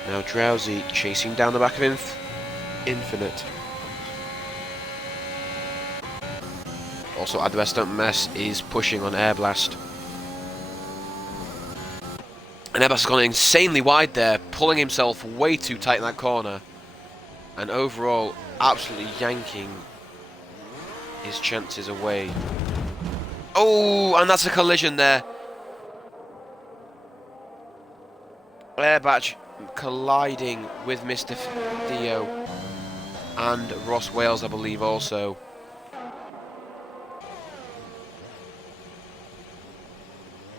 Now Drowsy chasing down the back of Infinite. Also, At the Best Don't Mess is pushing on Air Blast. And Air Blast has gone insanely wide there, pulling himself way too tight in that corner. And overall, absolutely yanking his chances away. Oh, and that's a collision there. Airbatch colliding with Mr. Theo and Ross Wales, I believe, also.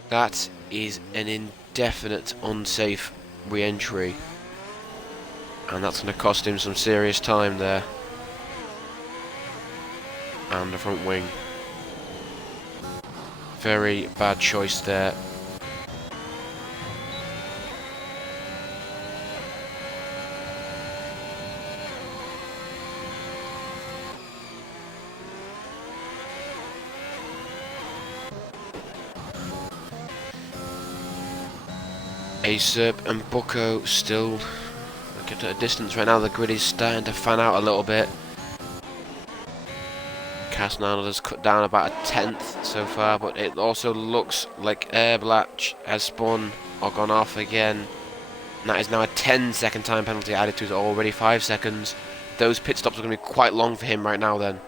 That is an indefinite unsafe re-entry, and that's going to cost him some serious time there. And the front wing. Very bad choice there. Acerb and Bucko still at a distance right now. The grid is starting to fan out a little bit. Casnado has cut down about a 10th so far, but it also looks like Airblatch has spun or gone off again. And that is now a 10-second time penalty added to it, already 5 seconds. Those pit stops are going to be quite long for him right now then.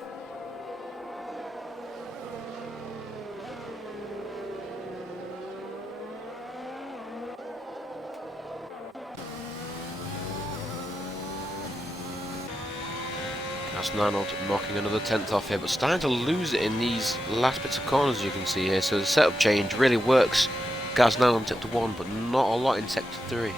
Arnold knocking another 10th off here, but starting to lose it in these last bits of corners you can see here. So the setup change really works. Gasnell on sector 1, but not a lot in sector 3.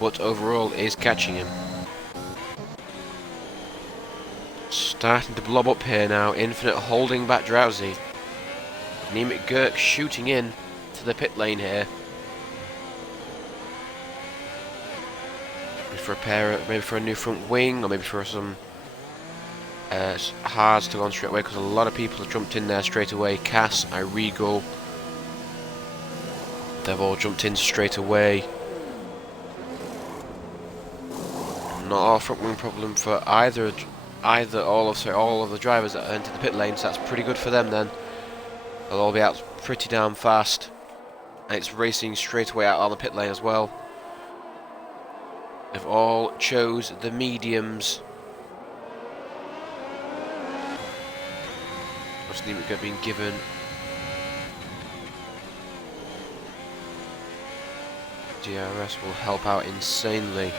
But overall is catching him. Starting to blob up here now. Infinite holding back Drowsy. Nemec Gurk shooting in to the pit lane here. For a pair, maybe for a new front wing, or maybe for some hards to go on straight away, because a lot of people have jumped in there straight away. Cass, Iregal, they've all jumped in straight away. Not a front wing problem for all of the drivers that entered the pit lane, so that's pretty good for them then. They'll all be out pretty damn fast, and it's racing straight away out on the pit lane as well. They've all chose the mediums. What's Nemec being given? DRS will help out insanely.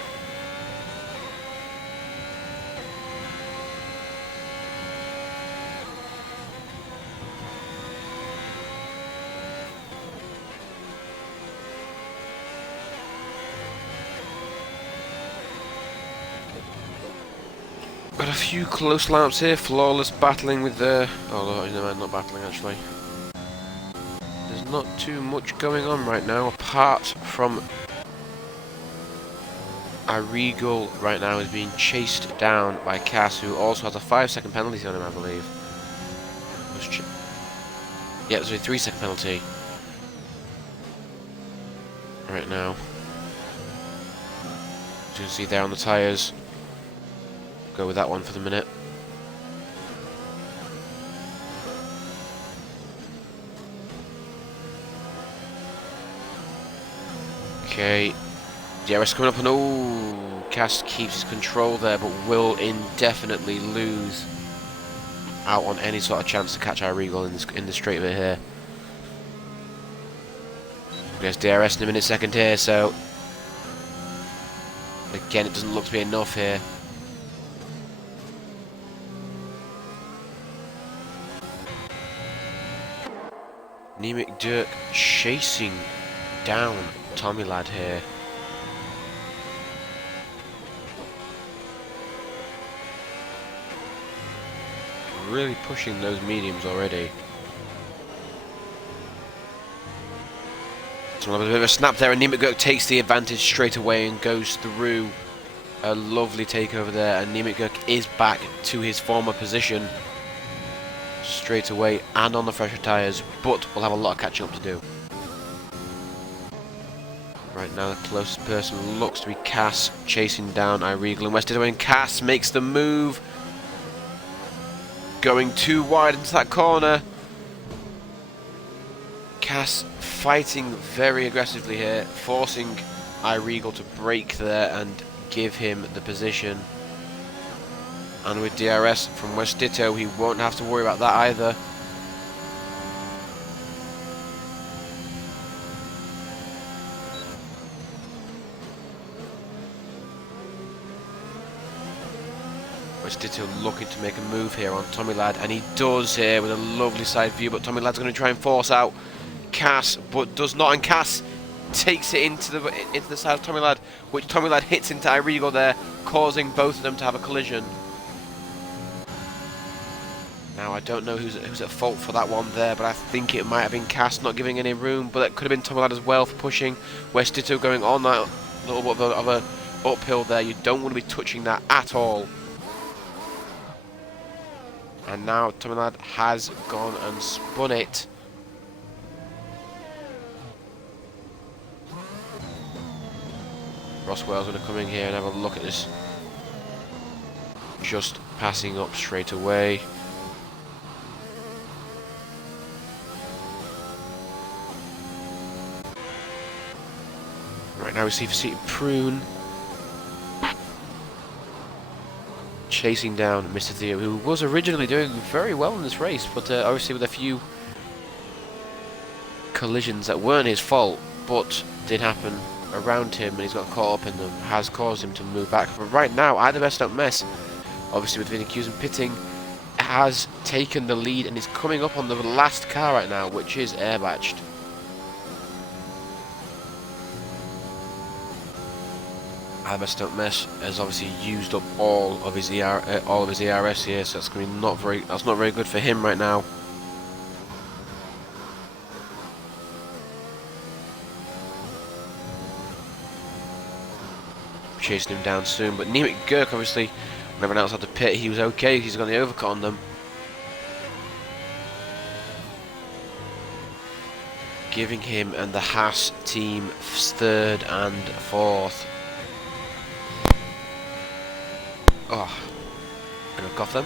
Got a few close laps here. Flawless battling with the... Oh, no, not battling actually. There's not too much going on right now, apart from Iregal right now is being chased down by Cass, who also has a 5-second penalty on him, I believe. Yeah, it's a 3-second penalty right now. As you can see there on the tyres. Go with that one for the minute. Okay, DRS coming up, and oh, Cass keeps his control there, but will indefinitely lose out on any sort of chance to catch Iregal in the straight bit here. There's DRS in a minute second here, so again it doesn't look to be enough here. Nemec Dirk chasing down Tommy Lad here. really pushing those mediums already. So we'll have a bit of a snap there, and Nemec takes the advantage straight away and goes through. A lovely takeover there, and Nemec is back to his former position straight away and on the fresher tyres, but we'll have a lot of catching up to do. Right now the closest person looks to be Cass, chasing down iRegal and West Ditto, and Cass makes the move, going too wide into that corner. Cass fighting very aggressively here, forcing iRegal to brake there and give him the position. And with DRS from West Ditto, he won't have to worry about that either. West Ditto looking to make a move here on Tommy Ladd, and he does here with a lovely side view, but Tommy Ladd's going to try and force out Cass, but does not, and Cass takes it into the side of Tommy Ladd, which Tommy Ladd hits into iRegal there, causing both of them to have a collision. Now I don't know who's at fault for that one there, but I think it might have been Cass not giving any room, but it could have been Tommy Ladd as well for pushing. West Ditto going on that little bit of a uphill there. You don't want to be touching that at all. And now Tommy Ladd has gone and spun it. Roswell's going to come in here and have a look at this. Just passing up straight away. Right now we see Prune chasing down Mr. Theo, who was originally doing very well in this race, but obviously with a few collisions that weren't his fault, but did happen around him, and he's got caught up in them, has caused him to move back. But right now, either best don't mess, obviously with Vinny Cusin pitting, has taken the lead and is coming up on the last car right now, which is air-batched. Either best don't mess has obviously used up all of his ERS here, so that's going to be that's not very good for him right now. Chasing him down soon, but Nemec Gurk obviously, when everyone else had to pit, he was okay, he's got the overcut on them. Giving him and the Haas team third and fourth. Oh, and I've got them.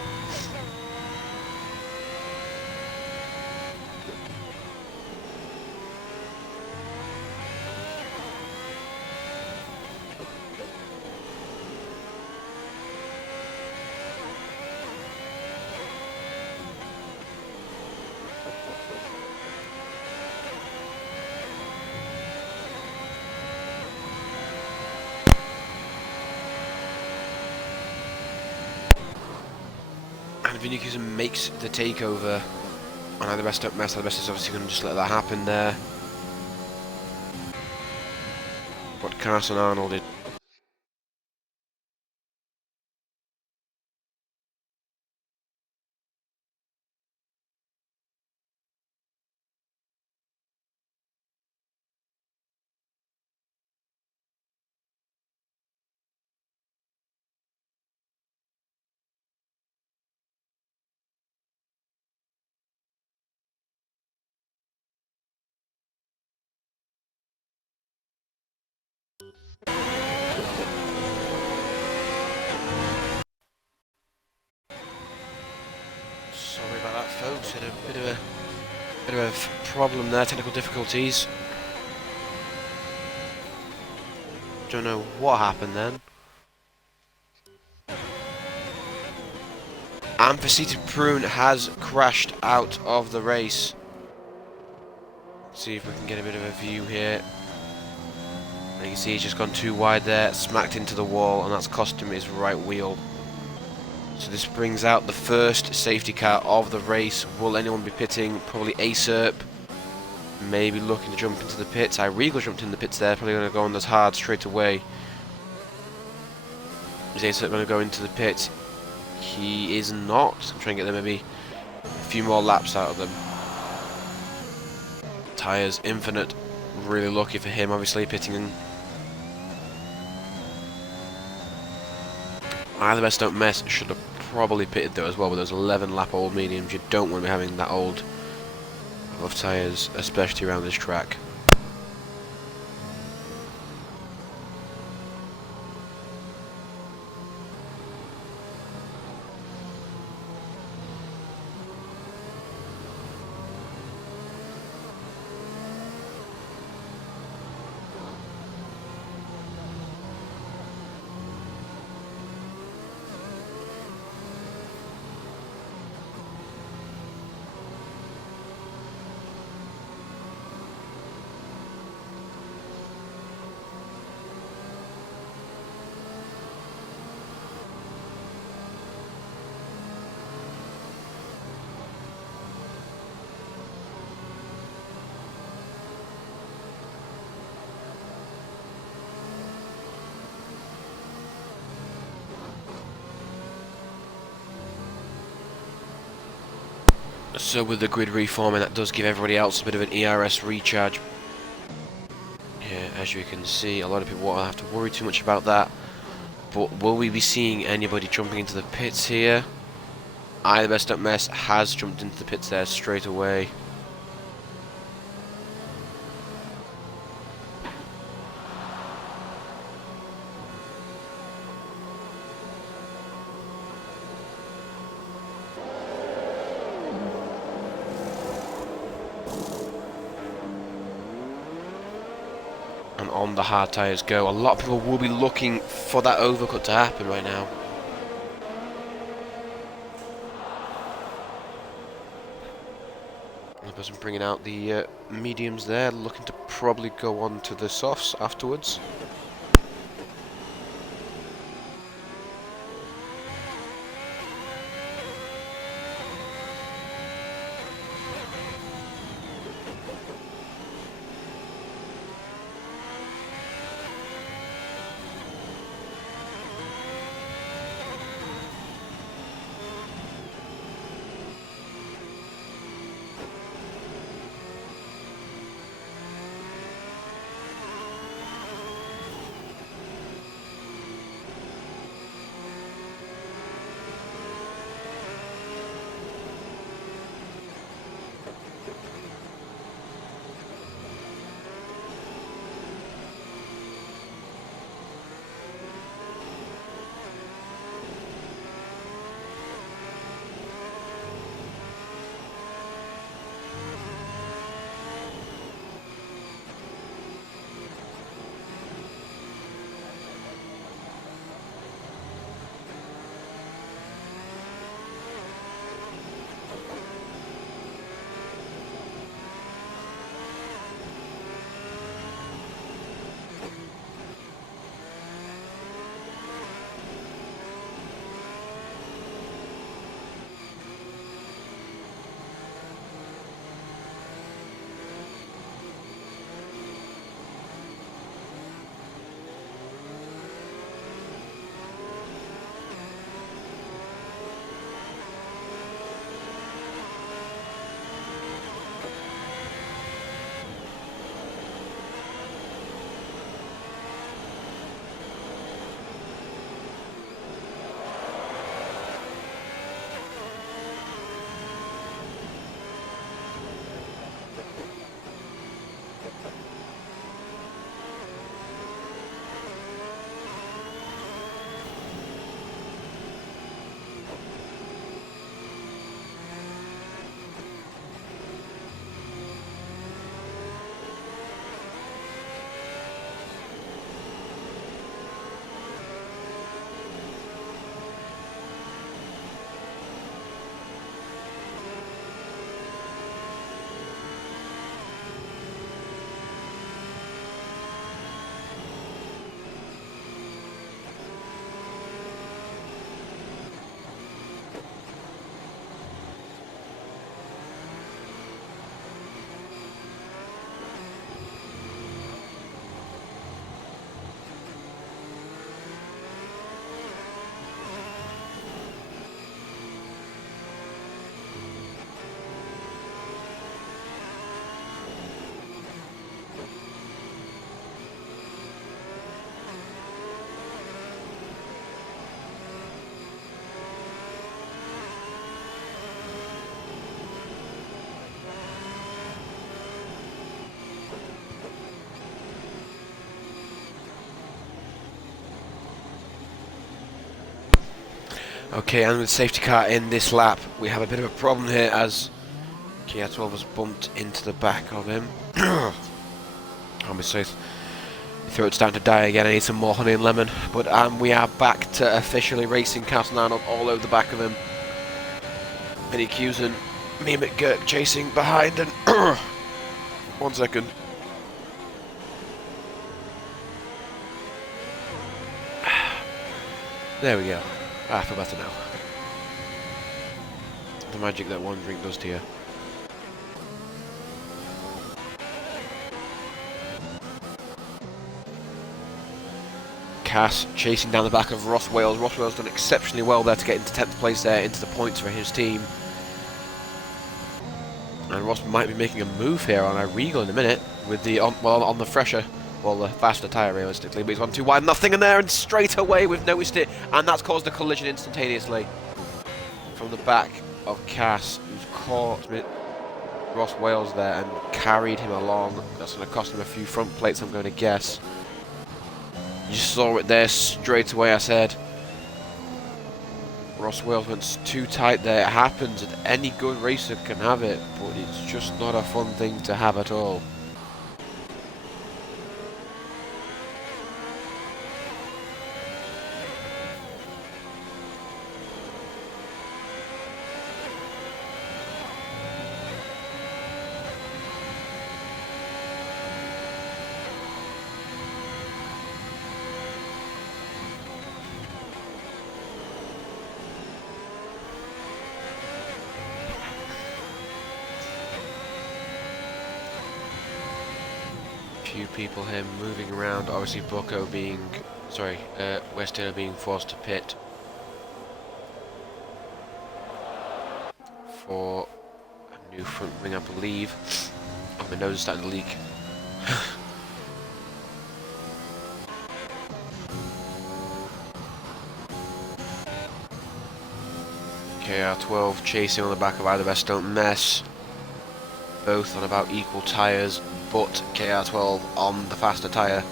And Vinny Cusin makes the takeover on either best don't mess. The best is obviously going to just let that happen there. What Carson Arnold did. Sorry about that, folks. Had a bit of a problem there, technical difficulties. Don't know what happened then. Amphiseated Prune has crashed out of the race. Let's see if we can get a bit of a view here. And you can see he's just gone too wide there, smacked into the wall, and that's cost him his right wheel. So this brings out the first safety car of the race. Will anyone be pitting? Probably Acerp. Maybe looking to jump into the pits. iRegal jumped in the pits there, probably going to go on this hard straight away. Is Acerp going to go into the pits? He is not. I'm trying to get them maybe a few more laps out of them. Tyres infinite. Really lucky for him, obviously, pitting in. The best don't mess. Should have probably pitted though as well with those 11 lap old mediums. You don't want to be having that old of tyres, especially around this track. So with the grid reforming, that does give everybody else a bit of an ERS recharge. Yeah, as you can see, a lot of people won't have to worry too much about that. But will we be seeing anybody jumping into the pits here? The best don't mess has jumped into the pits there straight away. And on the hard tyres go. A lot of people will be looking for that overcut to happen right now. The person bringing out the mediums there, looking to probably go on to the softs afterwards. Okay, and with safety car in this lap, we have a bit of a problem here as KR12 was bumped into the back of him. Oh, my safe. Throat's starting to die again. I need some more honey and lemon. But we are back to officially racing Castle all over the back of him. Vinny Cusen, Mehmet Gürk chasing behind and 1 second. There we go. I feel better now. The magic that one drink does to you. Cass chasing down the back of Ross Wales. Ross Wales done exceptionally well there to get into 10th place there, into the points for his team. And Ross might be making a move here on a Regal in a minute with the on the fresher, well, the faster tyre realistically, but he's gone too wide. Nothing in there, and straight away we've noticed it, and that's caused a collision instantaneously from the back of Cass, who's caught Ross Wales there and carried him along. That's going to cost him a few front plates, I'm going to guess. You saw it there straight away. I said Ross Wales went too tight there. It happens, and any good racer can have it, but it's just not a fun thing to have at all. Few people here moving around. Obviously, West Taylor being forced to pit for a new front wing, I believe. Oh, my nose is starting to leak. KR12 chasing on the back of either best, don't mess. Both on about equal tyres, but KR12 on the faster tyre.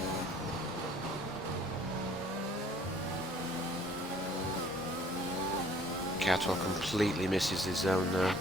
KR12 completely misses his zone now.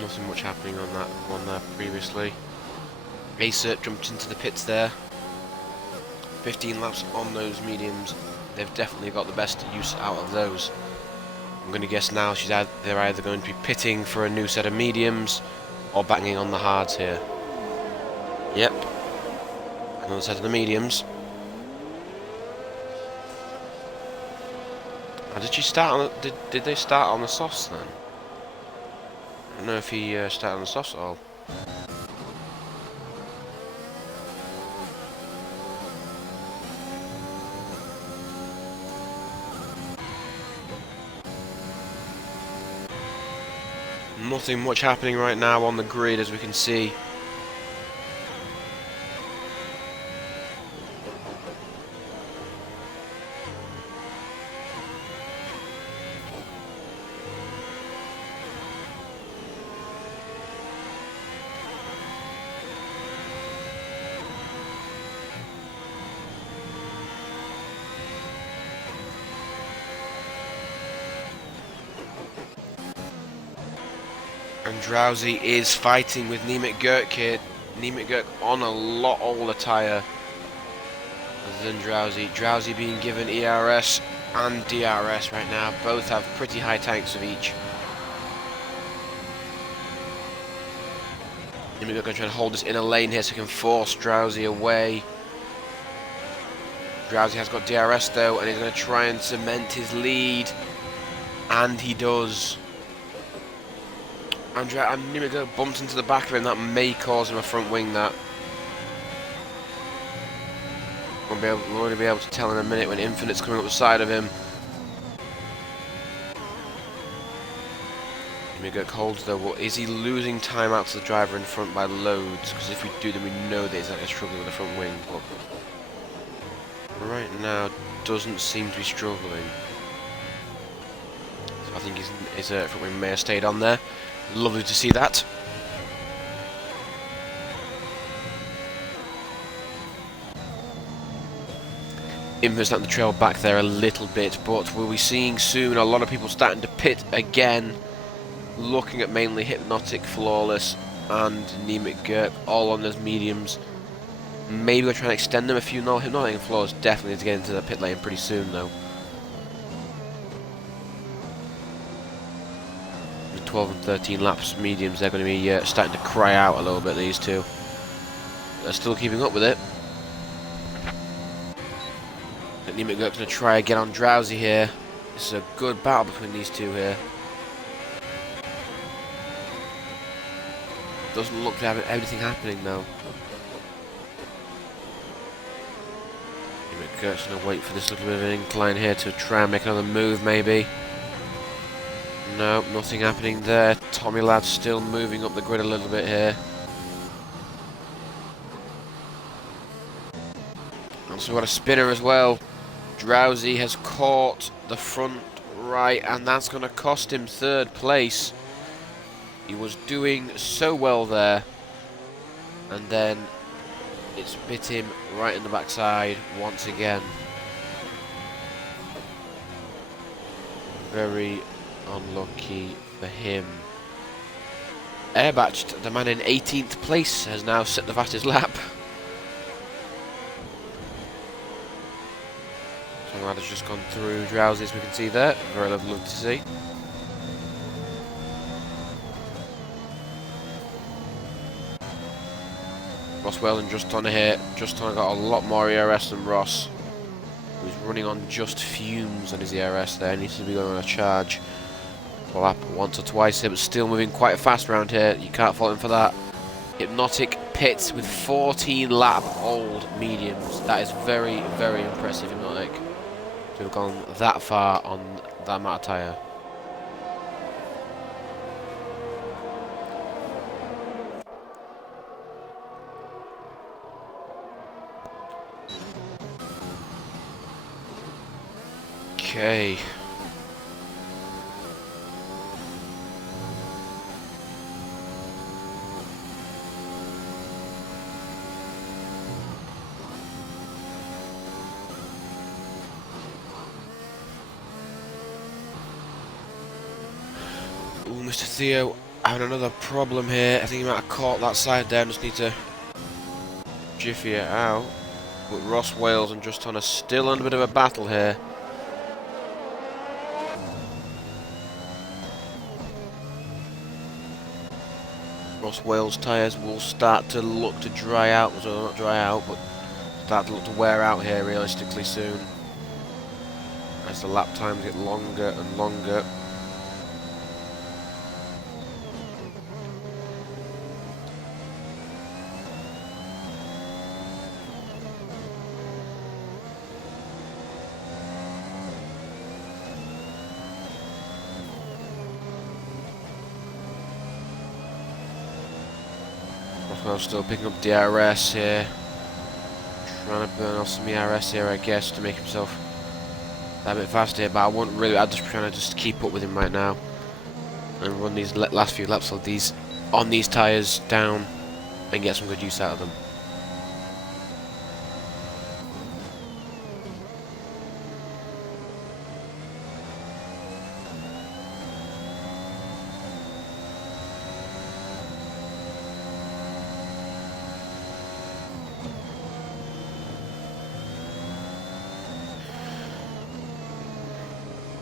Nothing much happening on that one there previously. Acer jumped into the pits there. 15 laps on those mediums. They've definitely got the best use out of those. I'm going to guess now they're either going to be pitting for a new set of mediums or banging on the hards here. Yep. Another set of the mediums. Now, did she start on the, did they start on the softs then? I don't know if he started on the softs at all. Nothing much happening right now on the grid, as we can see. And Drowsy is fighting with Mehmet Gürk here. Mehmet Gürk on a lot older tyre than Drowsy. Drowsy being given ERS and DRS right now. Both have pretty high tanks of each. Mehmet Gürk going to try and hold this inner lane here so he can force Drowsy away. Drowsy has got DRS though, and he's going to try and cement his lead. And he does. And Mehmet Gürk bumps into the back of him. That may cause him a front wing, that. We'll only be able to tell in a minute when Infinite's coming up the side of him. Mehmet Gürk holds though. Well, is he losing time out to the driver in front by loads? Because if we do, then we know that he's going to struggle with the front wing. But right now doesn't seem to be struggling. So I think his front wing may have stayed on there. Lovely to see that. Inver's starting to trail back there a little bit, but we'll be seeing soon a lot of people starting to pit again. Looking at mainly Hypnotic, Flawless, and Anemic Gurk, all on those mediums. Maybe we're trying to extend them a few. No, Hypnotic and Flawless definitely need to get into the pit lane pretty soon, though. The 12 and 13 laps mediums, they're going to be starting to cry out a little bit, these two. They're still keeping up with it. Anemic Gurk's going to try again on Drowsy here. This is a good battle between these two here. Doesn't look to have everything happening though. Kurt's going to wait for this little bit of an incline here to try and make another move maybe. No, nothing happening there. Tommy Ladd's still moving up the grid a little bit here. Also got a spinner as well. Drowsy has caught the front right, and that's going to cost him third place. He was doing so well there, and then it's bit him right in the backside once again. Very unlucky for him. Airbatched, the man in 18th place, has now set the fastest lap. So has just gone through Drowsy, as we can see there. Very lovely to see. Ross Whalen just on here. Just on got a lot more ERS than Ross, who's running on just fumes on his ERS there. Needs to be going on a charge. Lap once or twice here, but still moving quite fast around here. You can't fault him for that. Hypnotic pits with 14 lap old mediums. That is very, very impressive, Hypnotic, to have gone that far on that amount of tyre. Okay. Ooh, Mr. Theo having another problem here. I think he might have caught that side there and just need to jiffy it out. But Ross Wales and Just on are still in a bit of a battle here. Ross Wales tyres will start to look to dry out, well not dry out, but start to look to wear out here realistically soon, as the lap times get longer and longer. Well, still picking up DRS here, trying to burn off some ERS here, I guess, to make himself a bit faster here. But I wouldn't really. I'm just trying to just keep up with him right now and run these last few laps of these on these tyres down and get some good use out of them.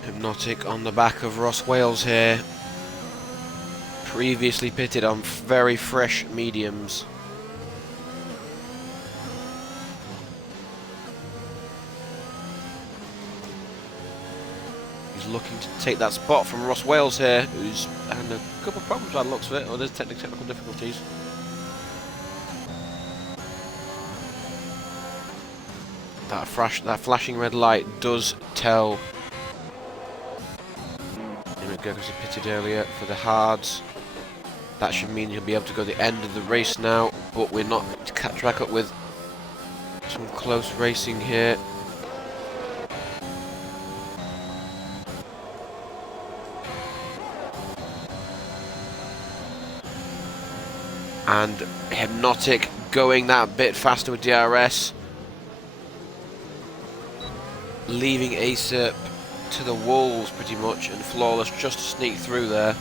Hypnotic on the back of Ross Wales here. Previously pitted on very fresh mediums. He's looking to take that spot from Ross Wales here, who's had a couple of problems by the looks of it, or there's technical difficulties. That flashing red light does tell because he pitted earlier for the hards. That should mean he'll be able to go to the end of the race now, but we're not to catch back up with some close racing here. And Hypnotic going that bit faster with DRS. Leaving Acerp to the wolves pretty much, and Flawless just to sneak through there.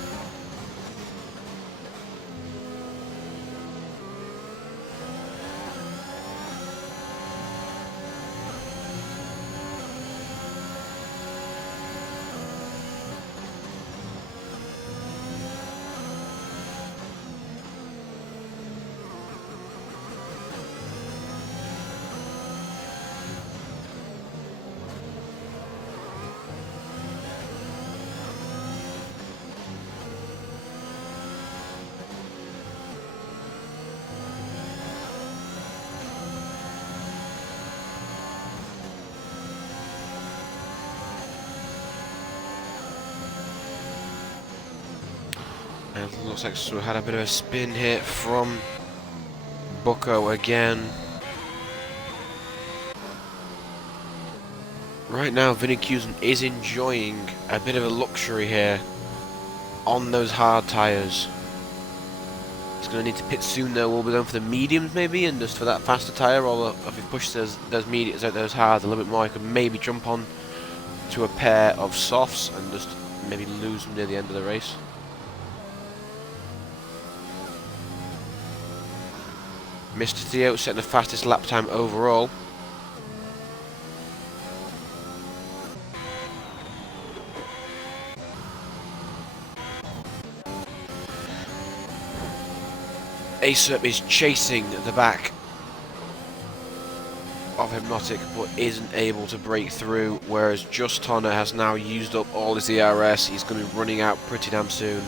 And it looks like we had a bit of a spin hit from Bucco again. Right now, Vinny Cusin is enjoying a bit of a luxury here on those hard tyres. He's going to need to pit soon though. We'll be going for the mediums maybe, and just for that faster tyre, or if he pushes those mediums out, those hards a little bit more, he could maybe jump on to a pair of softs and just maybe lose them near the end of the race. Mr. Theo setting the fastest lap time overall. Acerp is chasing the back of Hypnotic, but isn't able to break through, whereas Just Tonner has now used up all his ERS. He's going to be running out pretty damn soon.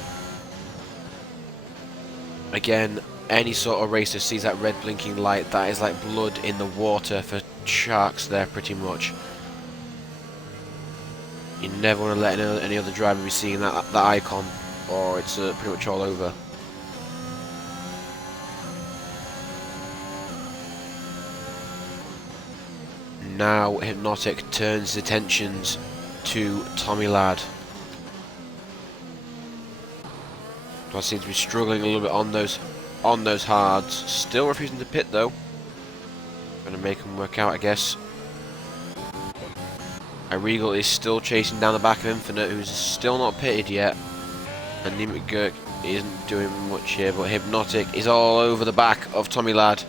Again, any sort of racer sees that red blinking light, that is like blood in the water for sharks there pretty much. You never want to let any other driver be seeing that icon, or it's pretty much all over. Now Hypnotic turns his attentions to Tommy Ladd. Does seem to be struggling a little bit on those hards. Still refusing to pit though. Gonna make him work out, I guess. Regal is still chasing down the back of Infinite, who's still not pitted yet. And Neil McGurk isn't doing much here, but Hypnotic is all over the back of Tommy Ladd.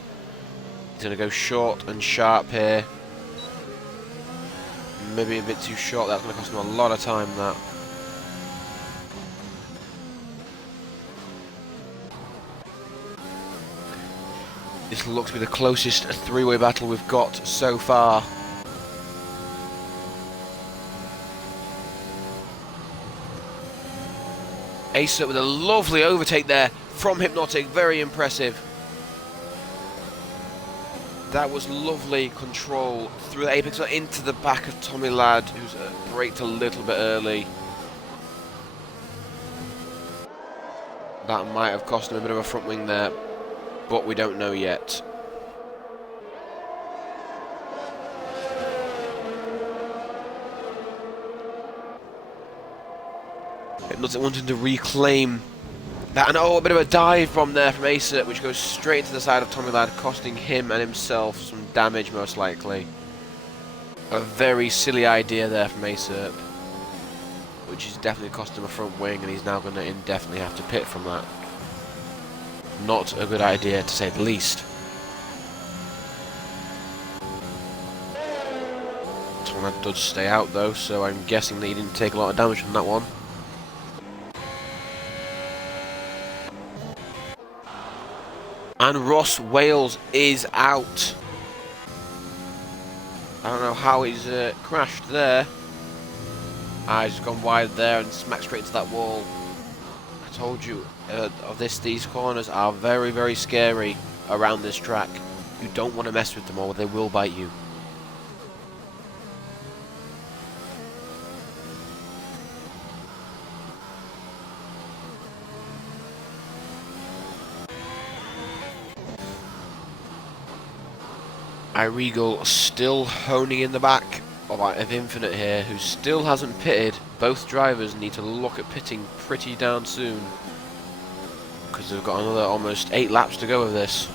He's gonna go short and sharp here. Maybe a bit too short. That's going to cost him a lot of time, that. This looks to be the closest three-way battle we've got so far. Acerp with a lovely overtake there from Hypnotic. Very impressive. That was lovely control through the apex into the back of Tommy Ladd, who's braked a little bit early. That might have cost him a bit of a front wing there, but we don't know yet. Hypnotic wanting to reclaim that, and oh, a bit of a dive bomb there from Acerp, which goes straight into the side of Tommy Ladd, costing him and himself some damage most likely. A very silly idea there from Acerp, which is definitely cost him a front wing, and he's now going to indefinitely have to pit from that. Not a good idea, to say the least. Tommy Ladd does stay out though, so I'm guessing that he didn't take a lot of damage from that one. And Ross Wales is out. I don't know how he's crashed there. He's gone wide there and smacked straight into that wall. I told you, these corners are very, very scary around this track. You don't want to mess with them or they will bite you. Regal still honing in the back of Infinite here, who still hasn't pitted. Both drivers need to look at pitting pretty down soon, because because we've got another almost 8 laps to go of this.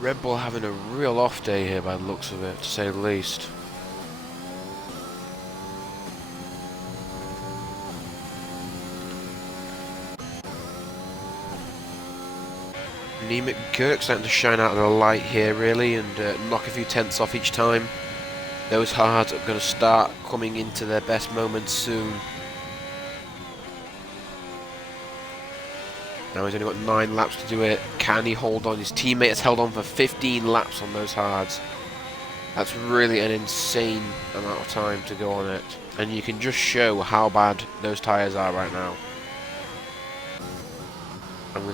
Red Bull having a real off day here by the looks of it, to say the least. Gerk starting to shine out of the light here really, and knock a few tenths off each time. Those hards are going to start coming into their best moments soon. Now he's only got 9 laps to do it. Can he hold on? His teammate has held on for 15 laps on those hards. That's really an insane amount of time to go on it. And you can just show how bad those tyres are right now. And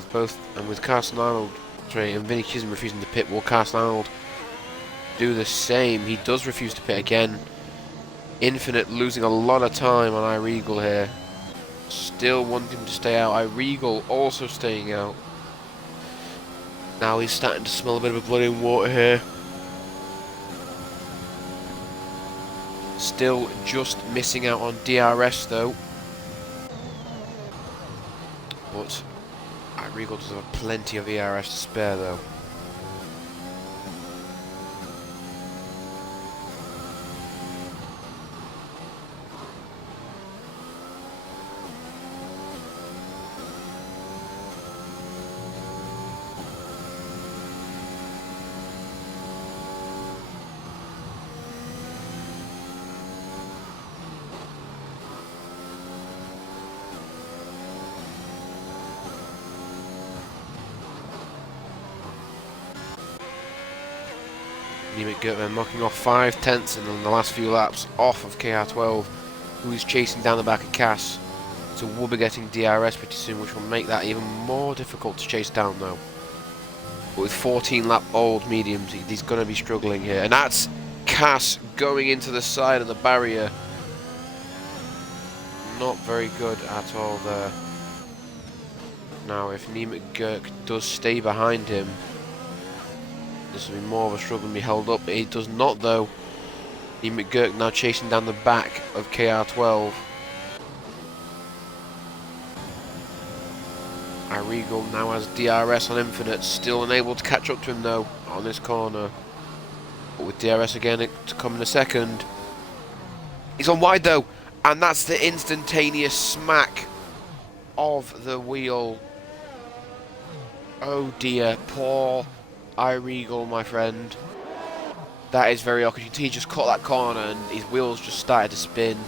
with Carson Arnold, and Vinny Chisholm refusing to pit, will Carson Arnold do the same? He does refuse to pit again. Infinite losing a lot of time on iRegal here. Still wanting to stay out. iRegal also staying out. Now he's starting to smell a bit of blood in water here. Still just missing out on DRS though. But iRegal does have plenty of ERS to spare though. Gertman knocking off 5 tenths in the last few laps off of KR12, who is chasing down the back of Cass. So we'll be getting DRS pretty soon, which will make that even more difficult to chase down though. But with 14 lap old mediums, he's going to be struggling here. And that's Cass going into the side of the barrier. Not very good at all there. Now if Niemet Gerk does stay behind him, this will be more of a struggle to be held up. He does not though. Niemet Gerk now chasing down the back of KR12. iRegal now has DRS on Infinite, still unable to catch up to him though on this corner. But with DRS again to come in a second. He's on wide though, and that's the instantaneous smack of the wheel. Oh dear, poor iRegal, my friend. That is very awkward. He just caught that corner and his wheels just started to spin.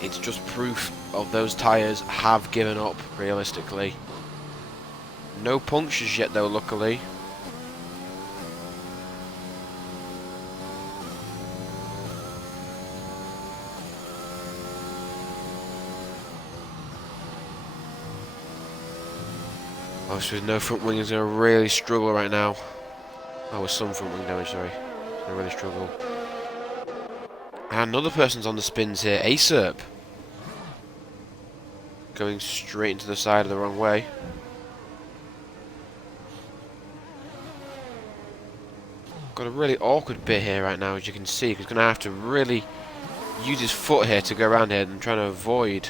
It's just proof of those tyres have given up, realistically. No punctures yet though, luckily. Obviously with no front wing is going to really struggle right now. Oh, with some front wing damage, sorry. It's going to really struggle. And another person's on the spins here, Acerp. Going straight into the side of the wrong way. Got a really awkward bit here right now, as you can see. He's going to have to really use his foot here to go around here and try to avoid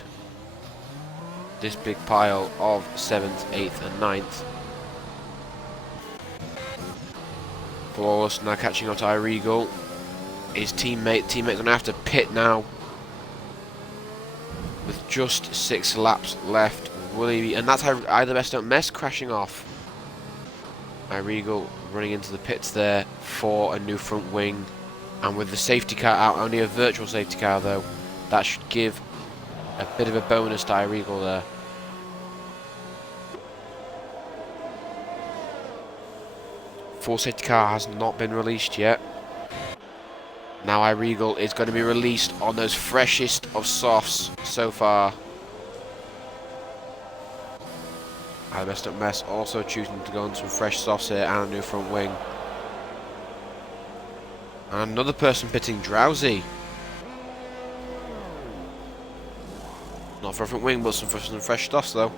this big pile of 7th, 8th and 9th. Flawless now catching up to iRegal. His teammate's going to have to pit now. With just 6 laps left. Will he be, and that's how either best don't mess crashing off. iRegal running into the pits there for a new front wing. And with the safety car out, only a virtual safety car though, that should give a bit of a bonus to iRegal there. Full safety car has not been released yet. Now iRegal is going to be released on those freshest of softs so far. I messed up mess, also choosing to go on some fresh softs here and a new front wing. And another person pitting, Drowsy. Not for a front wing, but some fresh stuff though.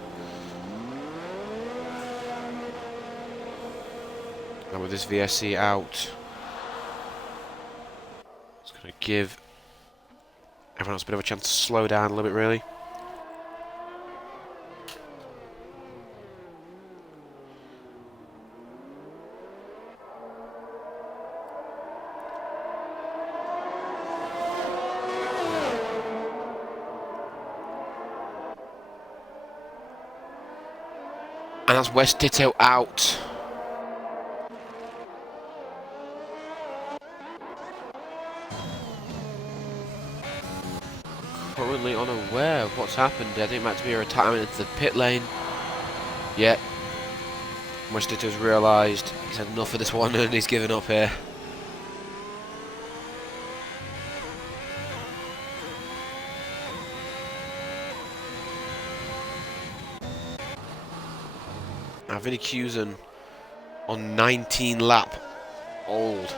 And with this VSC out, it's going to give everyone else a bit of a chance to slow down a little bit, really. And that's West Ditto out. Currently unaware of what's happened. I think Matt Tamir retirement into the pit lane. Yeah. West Ditto's realised he's had enough of this one and he's given up here. Now Vinny Cusin on 19 lap old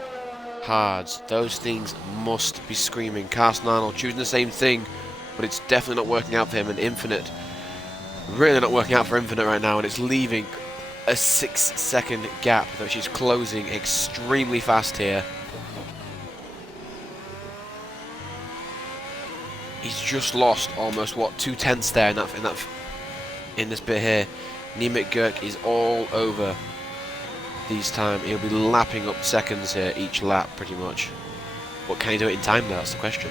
hards. Those things must be screaming. Carson Arnold choosing the same thing, but it's definitely not working out for him. And Infinite, really not working out for Infinite right now, and it's leaving a 6-second gap that she's closing extremely fast here. He's just lost almost what 2/10 there in this bit here. Nemec Gurk is all over these time. He'll be lapping up seconds here each lap pretty much. But can he do it in time though? That's the question.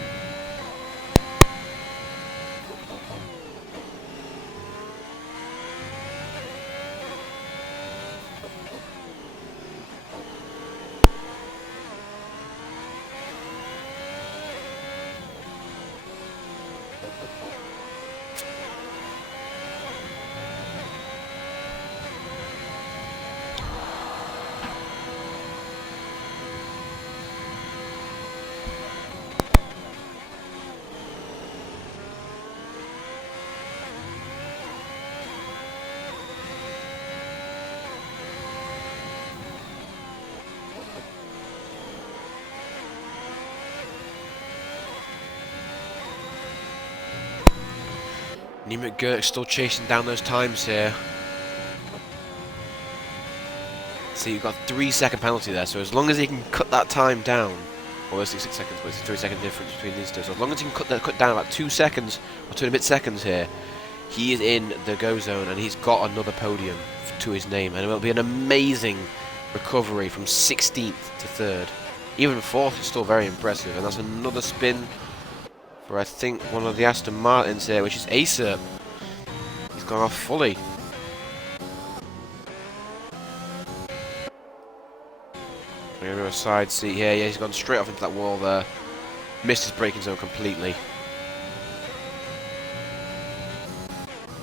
Nemec Gurk still chasing down those times here. See, you've got a 3-second penalty there, so as long as he can cut that time down, well, it's 6 seconds, but it's a 3-second difference between these two. So as long as he can cut down about 2 seconds or 2 and a bit seconds here, he is in the go zone and he's got another podium to his name, and it will be an amazing recovery from 16th to 3rd. Even 4th is still very impressive, and that's another spin for I think one of the Aston Martins here, which is Acer. He's gone off fully. We're going to a side seat here. Yeah, he's gone straight off into that wall there. Missed his braking zone completely.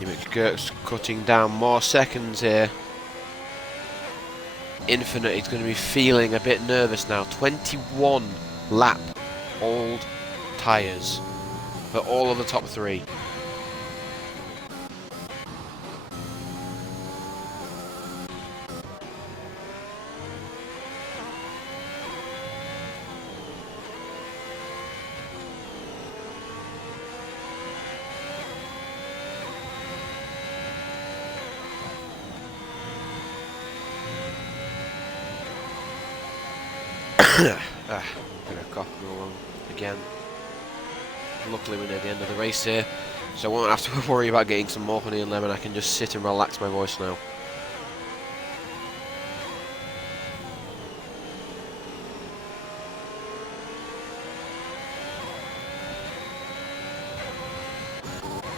Nemec Gurk's cutting down more seconds here. Infinite is going to be feeling a bit nervous now. 21 lap old tyres for all of the top 3. Gonna cough along again. Luckily we're near the end of the race here, so I won't have to worry about getting some more honey and lemon. I can just sit and relax my voice now.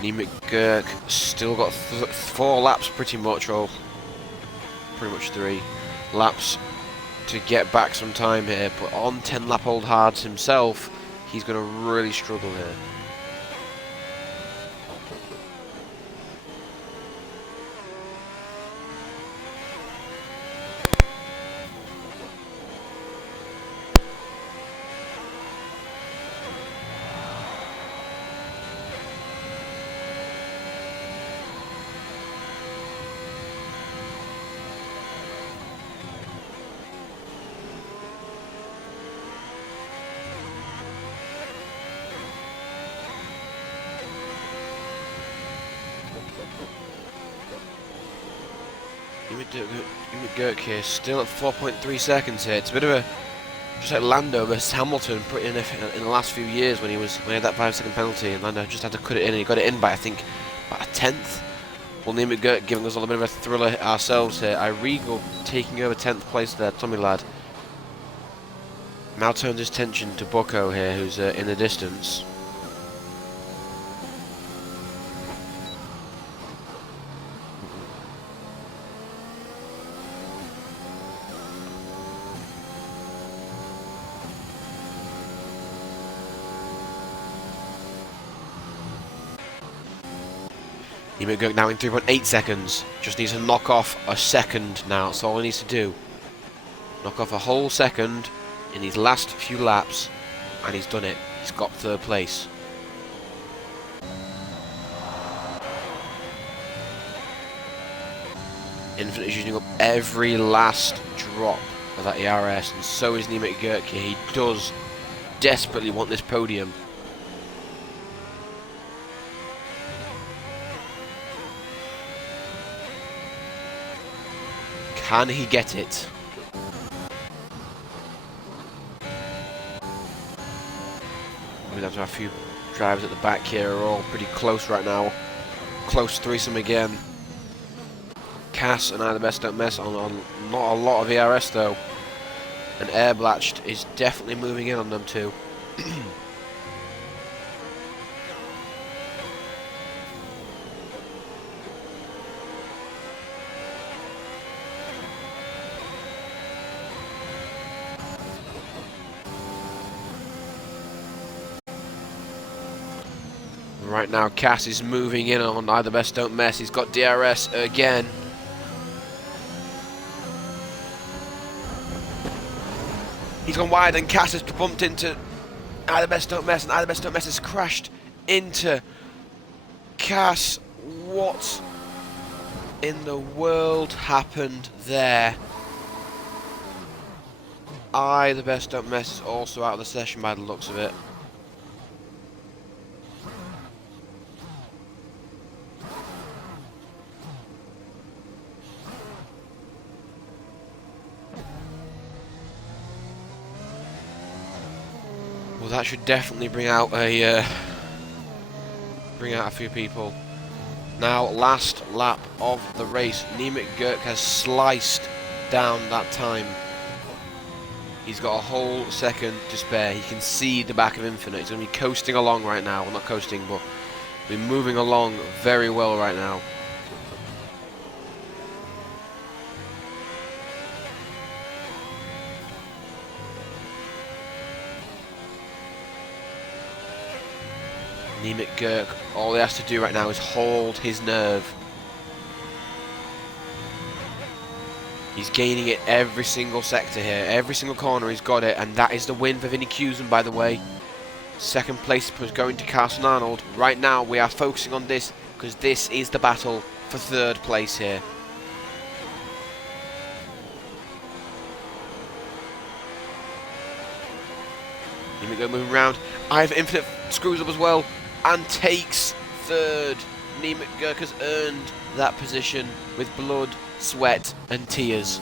Nemec Gurk still got 4 laps pretty much, or pretty much 3 laps to get back some time here, but on 10 lap old hards himself, he's going to really struggle here. Gurk here, still at 4.3 seconds here. It's a bit of a just like Lando versus Hamilton in the last few years when he had that 5-second penalty, and Lando just had to cut it in, and he got it in by I think about a tenth. Well, Neil McGurk giving us a little bit of a thriller ourselves here. Irigo taking over 10th place there, Tommy lad. Now turns his attention to Bucco here, who's in the distance. Neil now in 3.8 seconds. Just needs to knock off a second now. That's all he needs to do. Knock off a whole second in these last few laps, and he's done it. He's got 3rd place. Infinite is using up every last drop of that ERS, and so is Neil McGurk here. He does desperately want this podium. Can he get it? We'll have to have a few drivers at the back here are all pretty close right now. Close threesome again. Cass and I the best don't mess on not a lot of ERS though. And Airblatched is definitely moving in on them too. Right now, Cass is moving in on I the best don't mess. He's got DRS again. He's gone wide, and Cass has bumped into I the best don't mess, and I the best don't mess has crashed into Cass. What in the world happened there? I the best don't mess is also out of the session by the looks of it. Well, that should definitely bring out a few people. Now, last lap of the race. Neil McGurk has sliced down that time. He's got a whole second to spare. He can see the back of Infinite. He's going to be coasting along right now. Well, not coasting, but be moving along very well right now. Neil McGurk, all he has to do right now is hold his nerve. He's gaining it every single sector here. Every single corner he's got it, and that is the win for Vinnie Cusin, by the way. Second place was going to Carson Arnold. Right now we are focusing on this because this is the battle for 3rd place here. Neil McGurk moving around. I have Infinite screws up as well and takes 3rd. Neil McGurk has earned that position with blood, sweat and tears.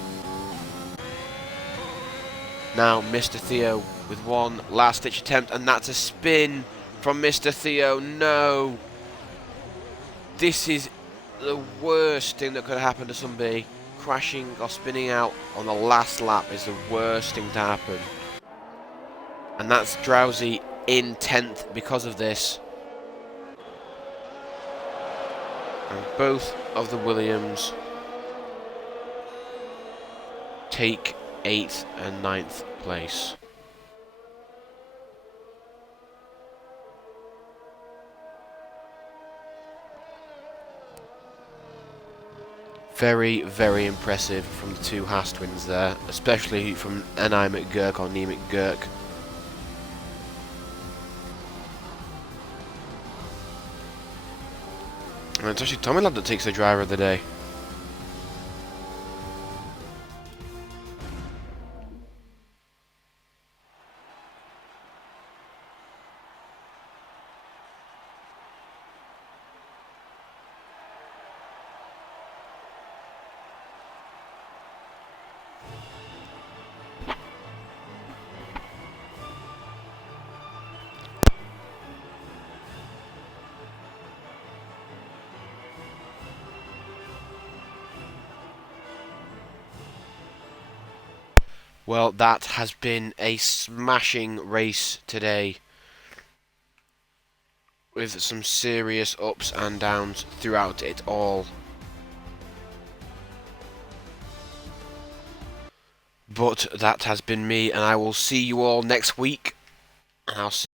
Now Mr. Theo with one last ditch attempt, and that's a spin from Mr. Theo. No! This is the worst thing that could happen to somebody. Crashing or spinning out on the last lap is the worst thing to happen. And that's Drowsy in 10th because of this. And both of the Williams take 8th and 9th place. Very, very impressive from the two Haas twins there, especially from N.I. McGurk or Neil McGurk. And it's actually Tommy Lad that takes the driver of the day. Well, that has been a smashing race today, with some serious ups and downs throughout it all. But that has been me, and I will see you all next week. And I'll see